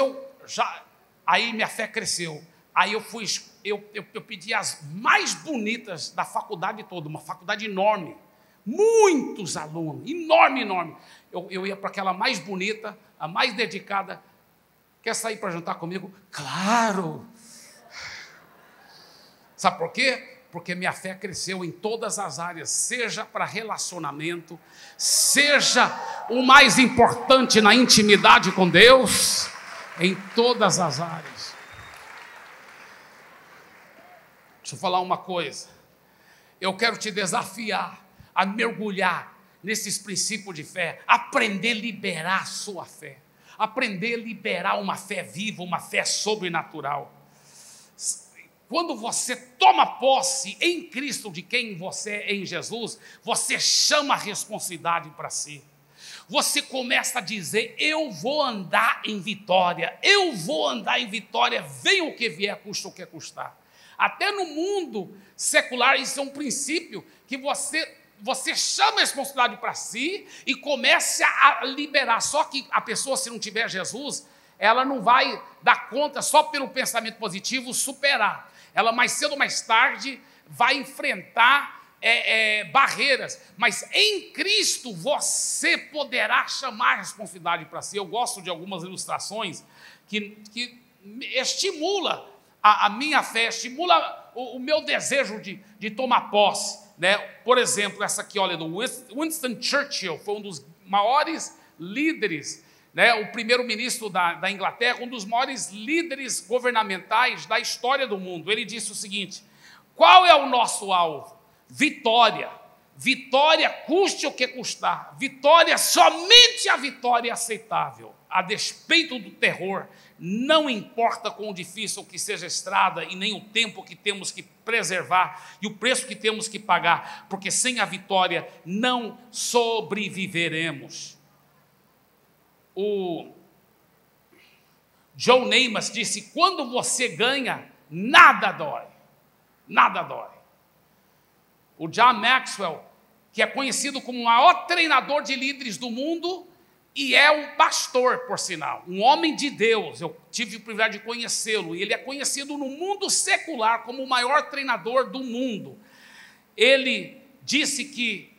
aí minha fé cresceu. Aí eu pedi as mais bonitas da faculdade toda, uma faculdade enorme, muitos alunos, enorme. Eu ia para aquela mais bonita, a mais dedicada. Quer sair para jantar comigo? Claro! Sabe por quê? Porque minha fé cresceu em todas as áreas, seja para relacionamento, seja o mais importante na intimidade com Deus, em todas as áreas. Deixa eu falar uma coisa, eu quero te desafiar a mergulhar nesses princípios de fé, aprender a liberar a sua fé, aprender a liberar uma fé viva, uma fé sobrenatural. Quando você toma posse em Cristo de quem você é em Jesus, você chama a responsabilidade para si. Você começa a dizer, eu vou andar em vitória, venha o que vier, custa o que custar. Até no mundo secular, isso é um princípio que você chama a responsabilidade para si e começa a liberar. Só que a pessoa, se não tiver Jesus, ela não vai dar conta, só pelo pensamento positivo, superar. Ela mais cedo ou mais tarde vai enfrentar barreiras, mas em Cristo você poderá chamar a responsabilidade para si. Eu gosto de algumas ilustrações que estimula a minha fé, estimula o meu desejo de tomar posse, né? Por exemplo, essa aqui, olha, do Winston Churchill, foi um dos maiores líderes, né? O primeiro-ministro da Inglaterra, um dos maiores líderes governamentais da história do mundo. Ele disse o seguinte: Qual é o nosso alvo? Vitória. Vitória, custe o que custar. Vitória, somente a vitória é aceitável. A despeito do terror, não importa quão difícil que seja a estrada e nem o tempo que temos que preservar e o preço que temos que pagar, porque sem a vitória não sobreviveremos. O John Namath disse: quando você ganha, nada dói. Nada dói. O John Maxwell, que é conhecido como o maior treinador de líderes do mundo, e é um pastor, por sinal, um homem de Deus. Eu tive o privilégio de conhecê-lo, e ele é conhecido no mundo secular como o maior treinador do mundo. Ele disse que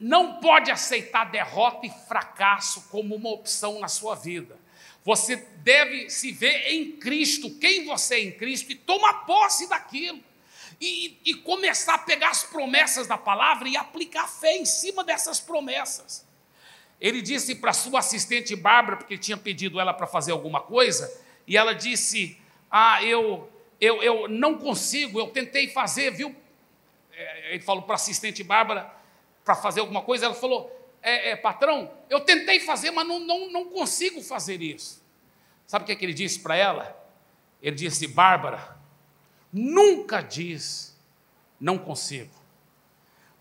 não pode aceitar derrota e fracasso como uma opção na sua vida. Você deve se ver em Cristo, quem você é em Cristo, e tomar posse daquilo. E começar a pegar as promessas da palavra e aplicar fé em cima dessas promessas. Ele disse para sua assistente Bárbara, porque ele tinha pedido ela para fazer alguma coisa, e ela disse: eu não consigo, eu tentei fazer, viu? Ele falou para a assistente Bárbara para fazer alguma coisa, ela falou: patrão, eu tentei fazer, mas não consigo fazer isso. Sabe o que ele disse para ela? Ele disse: Bárbara, nunca diz não consigo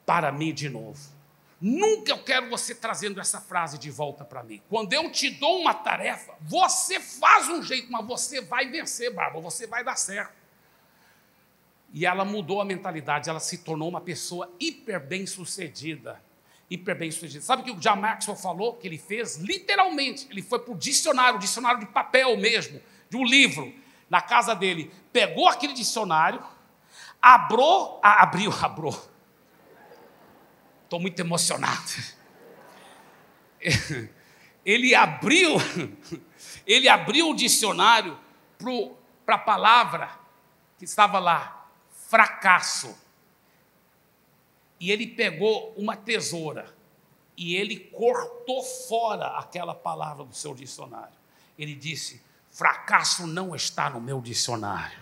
para mim de novo. Nunca eu quero você trazendo essa frase de volta para mim. Quando eu te dou uma tarefa, você faz um jeito, mas você vai vencer, Bárbara, você vai dar certo. E ela mudou a mentalidade, ela se tornou uma pessoa hiper bem-sucedida. Hiper bem-sucedida. Sabe o que o John Maxwell falou que ele fez? Literalmente, ele foi para o dicionário de papel mesmo, de um livro, na casa dele, pegou aquele dicionário, abriu. Estou muito emocionado. Ele abriu o dicionário para a palavra que estava lá, fracasso. E ele pegou uma tesoura e ele cortou fora aquela palavra do seu dicionário. Ele disse: fracasso não está no meu dicionário.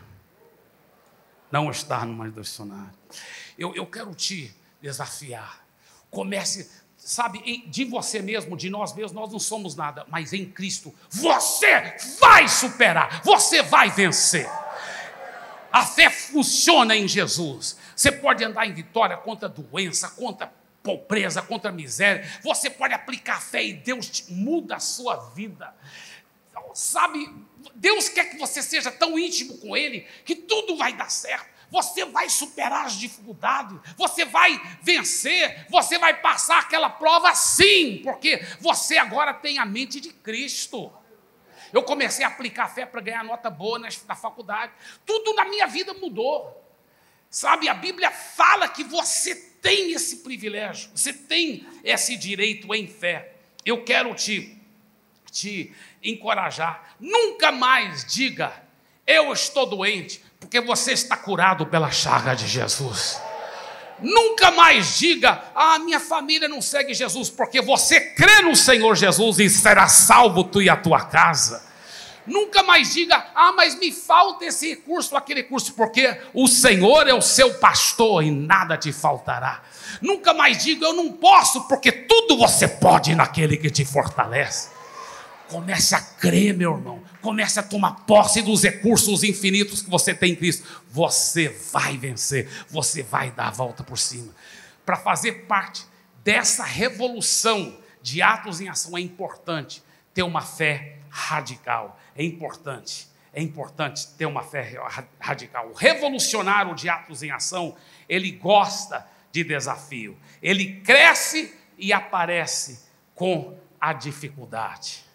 Não está no meu dicionário. Eu quero te desafiar. Comece, sabe, de você mesmo, de nós mesmos, nós não somos nada, mas em Cristo, você vai superar, você vai vencer. A fé funciona em Jesus. Você pode andar em vitória contra a doença, contra a pobreza, contra a miséria. Você pode aplicar fé e Deus muda a sua vida. Sabe, Deus quer que você seja tão íntimo com Ele que tudo vai dar certo. Você vai superar as dificuldades, você vai vencer, você vai passar aquela prova sim, porque você agora tem a mente de Cristo. Eu comecei a aplicar fé para ganhar nota boa na faculdade. Tudo na minha vida mudou. Sabe, a Bíblia fala que você tem esse privilégio, você tem esse direito em fé. Eu quero te encorajar. Nunca mais diga: eu estou doente, porque você está curado pela chaga de Jesus. Nunca mais diga: minha família não segue Jesus, porque você crê no Senhor Jesus e será salvo tu e a tua casa. Nunca mais diga: mas me falta esse recurso, aquele recurso, porque o Senhor é o seu pastor e nada te faltará. Nunca mais diga: eu não posso, porque tudo você pode naquele que te fortalece. Comece a crer, meu irmão. Comece a tomar posse dos recursos infinitos que você tem em Cristo. Você vai vencer. Você vai dar a volta por cima. Para fazer parte dessa revolução de atos em ação, é importante ter uma fé radical. É importante ter uma fé radical. O revolucionário de atos em ação, ele gosta de desafio. Ele cresce e aparece com a dificuldade.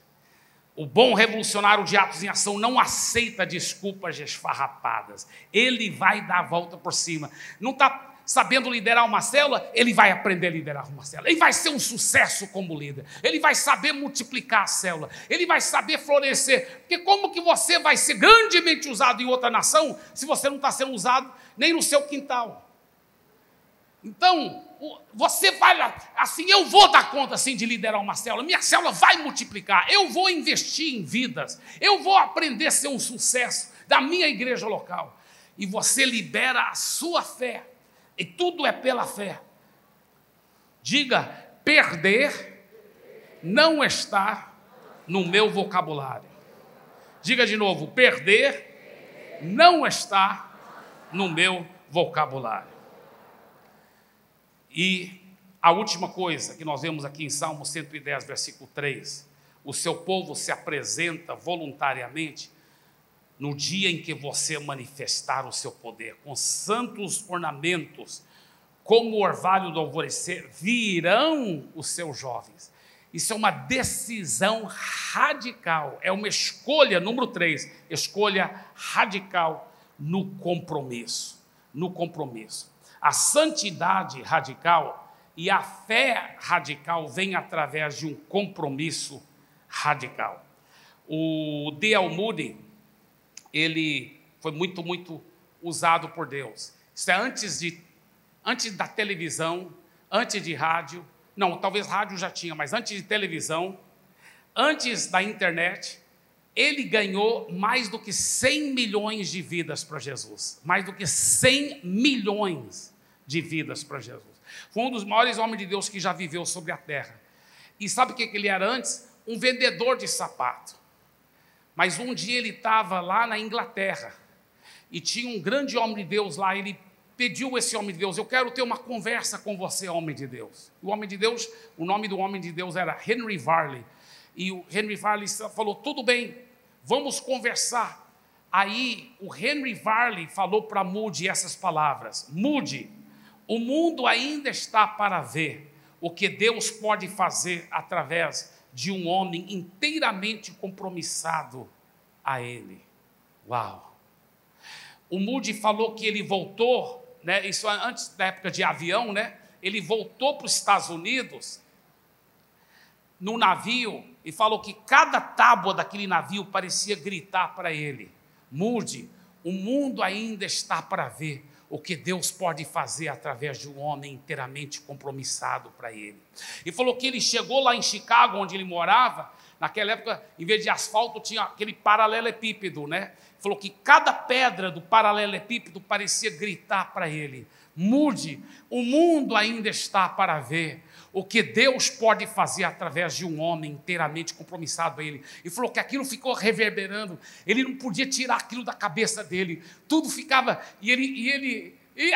O bom revolucionário de atos em ação não aceita desculpas esfarrapadas. Ele vai dar a volta por cima. Não está sabendo liderar uma célula? Ele vai aprender a liderar uma célula. Ele vai ser um sucesso como líder. Ele vai saber multiplicar a célula. Ele vai saber florescer. Porque como que você vai ser grandemente usado em outra nação se você não está sendo usado nem no seu quintal? Então, você vai lá, assim, eu vou dar conta assim de liderar uma célula, minha célula vai multiplicar, eu vou investir em vidas, eu vou aprender a ser um sucesso da minha igreja local. e você libera a sua fé, e tudo é pela fé. Diga: perder não está no meu vocabulário. Diga de novo: perder não está no meu vocabulário. E a última coisa que nós vemos aqui em Salmo 110, versículo 3, o seu povo se apresenta voluntariamente no dia em que você manifestar o seu poder, com santos ornamentos, como o orvalho do alvorecer, virão os seus jovens. Isso é uma decisão radical, é uma escolha, número 3, escolha radical no compromisso. No compromisso. A santidade radical e a fé radical vem através de um compromisso radical. O D.L. Moody, ele foi muito usado por Deus. Isso é antes da televisão, antes de rádio. Não, talvez rádio já tinha, mas antes de televisão, antes da internet, ele ganhou mais do que 100 milhões de vidas para Jesus. Mais do que 100 milhões de vidas para Jesus. Foi um dos maiores homens de Deus que já viveu sobre a terra. E sabe o que ele era antes? Um vendedor de sapato. Mas um dia ele estava lá na Inglaterra e tinha um grande homem de Deus lá. Ele pediu a esse homem de Deus: eu quero ter uma conversa com você, homem de Deus. O homem de Deus, o nome do homem de Deus era Henry Varley. E o Henry Varley falou: tudo bem, vamos conversar. Aí o Henry Varley falou para Moody essas palavras: Moody, o mundo ainda está para ver o que Deus pode fazer através de um homem inteiramente compromissado a Ele. Uau! O Moody falou que ele voltou, né, isso antes da época de avião, né, ele voltou para os Estados Unidos no navio e falou que cada tábua daquele navio parecia gritar para ele: Moody, o mundo ainda está para ver o que Deus pode fazer através de um homem inteiramente compromissado para Ele. E falou que ele chegou lá em Chicago, onde ele morava. Naquela época, em vez de asfalto, tinha aquele paralelepípedo, né? Falou que cada pedra do paralelepípedo parecia gritar para ele: Moody, o mundo ainda está para ver o que Deus pode fazer através de um homem inteiramente compromissado a Ele. E falou que aquilo ficou reverberando, ele não podia tirar aquilo da cabeça dele, tudo ficava, e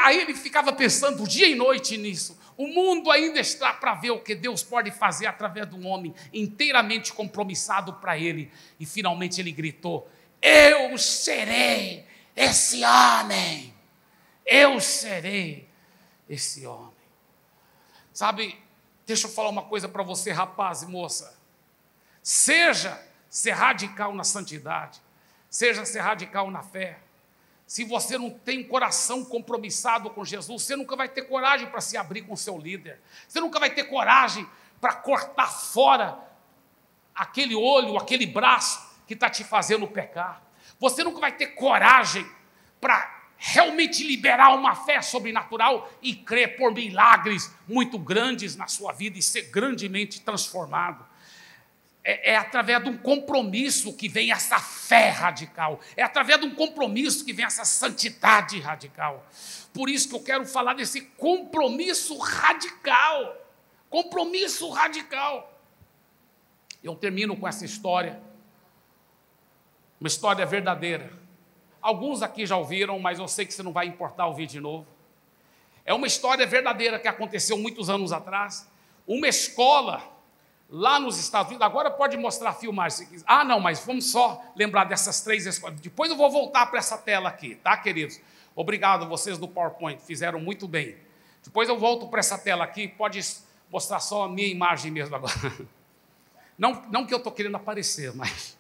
aí ele ficava pensando dia e noite nisso. O mundo ainda está para ver o que Deus pode fazer através de um homem inteiramente compromissado para Ele. E finalmente ele gritou: eu serei esse homem, eu serei esse homem. Sabe, deixa eu falar uma coisa para você, rapaz e moça. Seja ser radical na santidade, seja ser radical na fé. Se você não tem um coração compromissado com Jesus, você nunca vai ter coragem para se abrir com o seu líder. Você nunca vai ter coragem para cortar fora aquele olho, aquele braço que está te fazendo pecar. Você nunca vai ter coragem para realmente liberar uma fé sobrenatural e crer por milagres muito grandes na sua vida e ser grandemente transformado. É através de um compromisso que vem essa fé radical. É através de um compromisso que vem essa santidade radical. Por isso que eu quero falar desse compromisso radical. Compromisso radical. Eu termino com essa história. Uma história verdadeira. Alguns aqui já ouviram, mas eu sei que você não vai importar ouvir de novo. É uma história verdadeira que aconteceu muitos anos atrás. Uma escola lá nos Estados Unidos, agora pode mostrar a filmagem se quiser. Ah, não, mas vamos só lembrar dessas 3 escolas. Depois eu vou voltar para essa tela aqui, tá, queridos? Obrigado, vocês do PowerPoint, fizeram muito bem. Depois eu volto para essa tela aqui, pode mostrar só a minha imagem mesmo agora. Não que eu estou querendo aparecer, mas...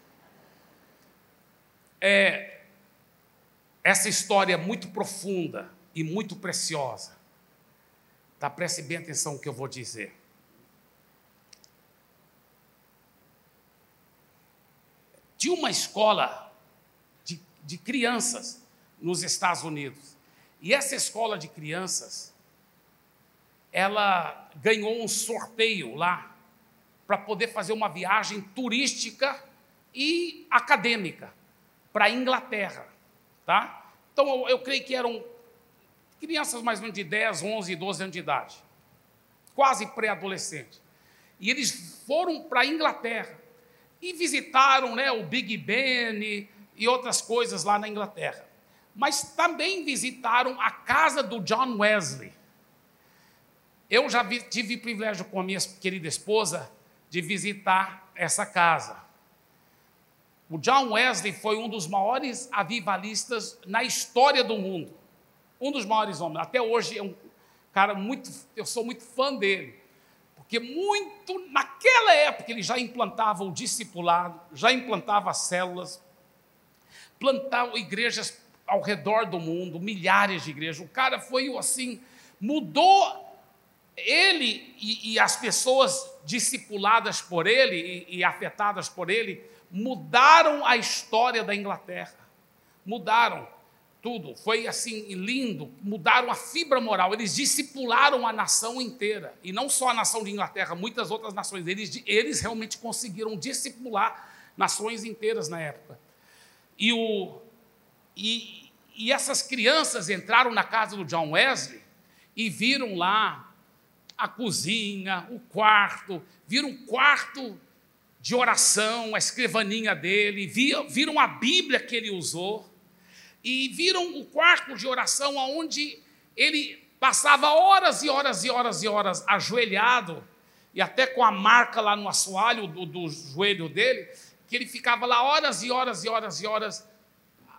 essa história é muito profunda e muito preciosa. Tá? Preste bem atenção no que eu vou dizer. Tinha uma escola de crianças nos Estados Unidos. E essa escola de crianças, ela ganhou um sorteio lá para poder fazer uma viagem turística e acadêmica para a Inglaterra. Tá? Então, eu creio que eram crianças mais ou menos de 10, 11, 12 anos de idade, quase pré-adolescente. E eles foram para a Inglaterra e visitaram, né, o Big Ben e outras coisas lá na Inglaterra. Mas também visitaram a casa do John Wesley. Eu já tive o privilégio com a minha querida esposa de visitar essa casa. O John Wesley foi um dos maiores avivalistas na história do mundo. Um dos maiores homens. Até hoje é um cara muito... Eu sou muito fã dele. Porque naquela época ele já implantava o discipulado, já implantava células, plantava igrejas ao redor do mundo, milhares de igrejas. O cara foi assim, mudou ele e as pessoas discipuladas por ele e afetadas por ele, mudaram a história da Inglaterra, mudaram tudo, foi assim lindo, mudaram a fibra moral, eles discipularam a nação inteira, e não só a nação de Inglaterra, muitas outras nações, eles realmente conseguiram discipular nações inteiras na época. E essas crianças entraram na casa do John Wesley e viram lá a cozinha, o quarto, viram um quarto de oração, a escrivaninha dele, viram a Bíblia que ele usou, e viram o quarto de oração onde ele passava horas e horas e horas e horas ajoelhado, e até com a marca lá no assoalho do joelho dele, que ele ficava lá horas e horas e horas e horas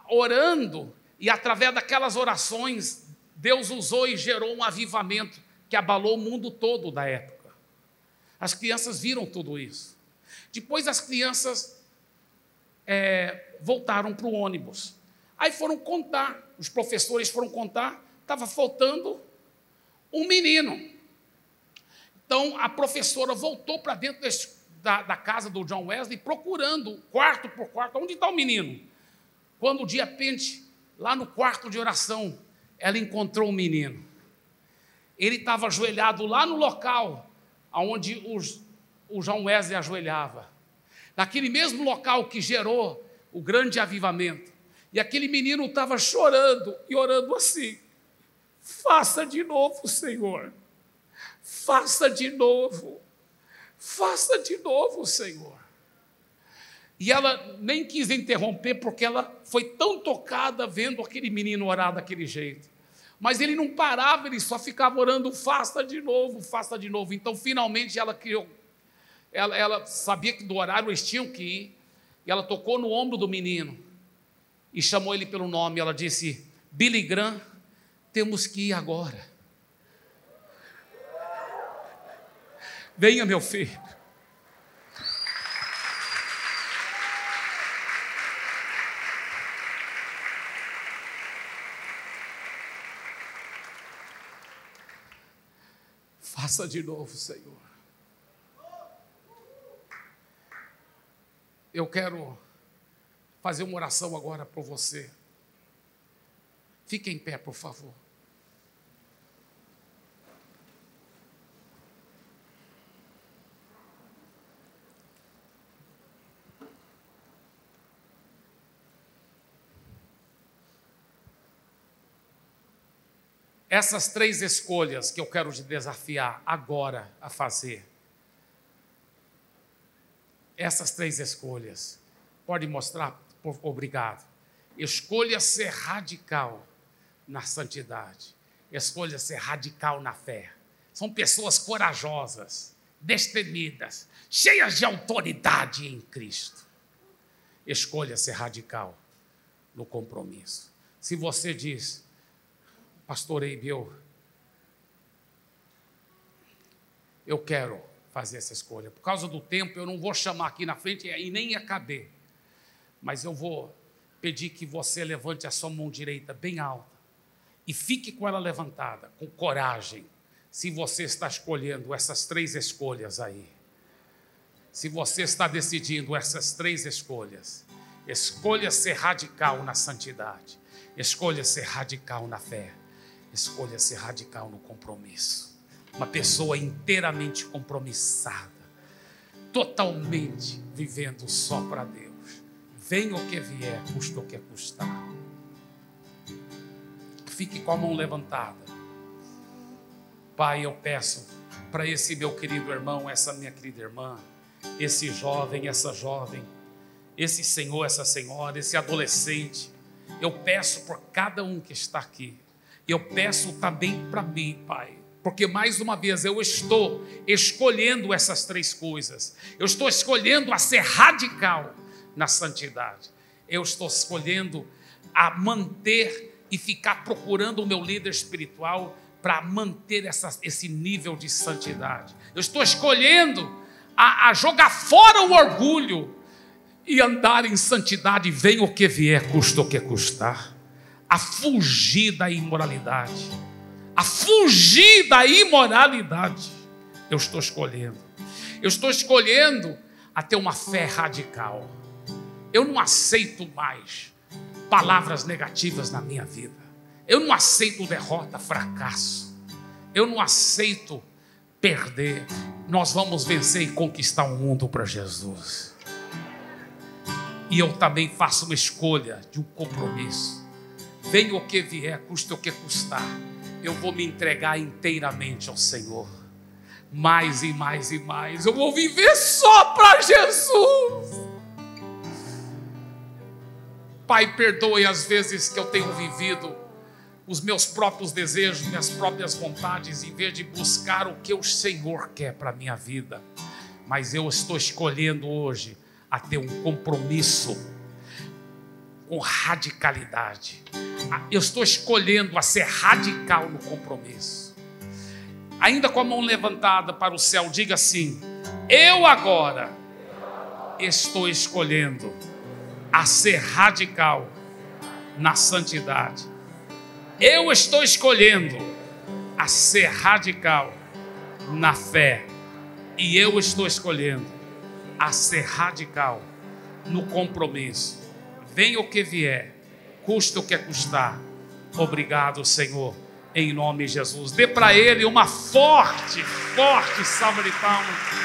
orando, e através daquelas orações, Deus usou e gerou um avivamento que abalou o mundo todo da época. As crianças viram tudo isso. Depois as crianças voltaram para o ônibus. Aí foram contar, os professores foram contar, estava faltando um menino. Então a professora voltou para dentro da casa do John Wesley, procurando quarto por quarto, onde está o menino? Quando de repente, lá no quarto de oração, ela encontrou o menino. Ele estava ajoelhado lá no local onde o John Wesley ajoelhava, naquele mesmo local que gerou o grande avivamento. E aquele menino estava chorando e orando assim: faça de novo, Senhor, faça de novo, Senhor. E ela nem quis interromper, porque ela foi tão tocada vendo aquele menino orar daquele jeito. Mas ele não parava, ele só ficava orando: faça de novo, faça de novo. Então, finalmente, ela sabia que do horário eles tinham que ir, e ela tocou no ombro do menino e chamou ele pelo nome. Ela disse: Billy Graham, temos que ir agora. Venha, meu filho. Faça de novo, Senhor. Eu quero fazer uma oração agora por você. Fique em pé, por favor. Essas 3 escolhas que eu quero te desafiar agora a fazer. Essas 3 escolhas. Pode mostrar? Obrigado. Escolha ser radical na santidade. Escolha ser radical na fé. São pessoas corajosas, destemidas, cheias de autoridade em Cristo. Escolha ser radical no compromisso. Se você diz: Pastor Eibe, eu quero fazer essa escolha. Por causa do tempo, eu não vou chamar aqui na frente e nem ia caber. Mas eu vou pedir que você levante a sua mão direita bem alta e fique com ela levantada, com coragem, se você está escolhendo essas 3 escolhas aí. Se você está decidindo essas 3 escolhas, escolha ser radical na santidade, escolha ser radical na fé, escolha ser radical no compromisso. Uma pessoa inteiramente compromissada, totalmente vivendo só para Deus. Venha o que vier, custe o que custar. fique com a mão levantada. Pai, eu peço para esse meu querido irmão, essa minha querida irmã, esse jovem, essa jovem, esse senhor, essa senhora, esse adolescente, eu peço por cada um que está aqui. Eu peço também para mim, Pai, porque mais uma vez eu estou escolhendo essas três coisas. Eu estou escolhendo a ser radical na santidade. Eu estou escolhendo a manter e ficar procurando o meu líder espiritual para manter esse nível de santidade. Eu estou escolhendo a jogar fora o orgulho e andar em santidade, venha o que vier, custa o que custar. A fugir da imoralidade. A fugir da imoralidade. Eu estou escolhendo. Eu estou escolhendo a ter uma fé radical. Eu não aceito mais palavras negativas na minha vida. Eu não aceito derrota, fracasso. Eu não aceito perder. Nós vamos vencer e conquistar o mundo para Jesus. E eu também faço uma escolha de um compromisso. Venha o que vier, custe o que custar. Eu vou me entregar inteiramente ao Senhor. Mais e mais e mais. Eu vou viver só para Jesus. Pai, perdoe as vezes que eu tenho vivido os meus próprios desejos, minhas próprias vontades, em vez de buscar o que o Senhor quer para a minha vida. Mas eu estou escolhendo hoje a ter um compromisso com radicalidade. Eu estou escolhendo a ser radical no compromisso. Ainda com a mão levantada para o céu, diga assim: eu agora estou escolhendo a ser radical na santidade. Eu estou escolhendo a ser radical na fé. E eu estou escolhendo a ser radical no compromisso. Venha o que vier, custa o que custar. Obrigado, Senhor, em nome de Jesus. Dê para Ele uma forte salva de palmas.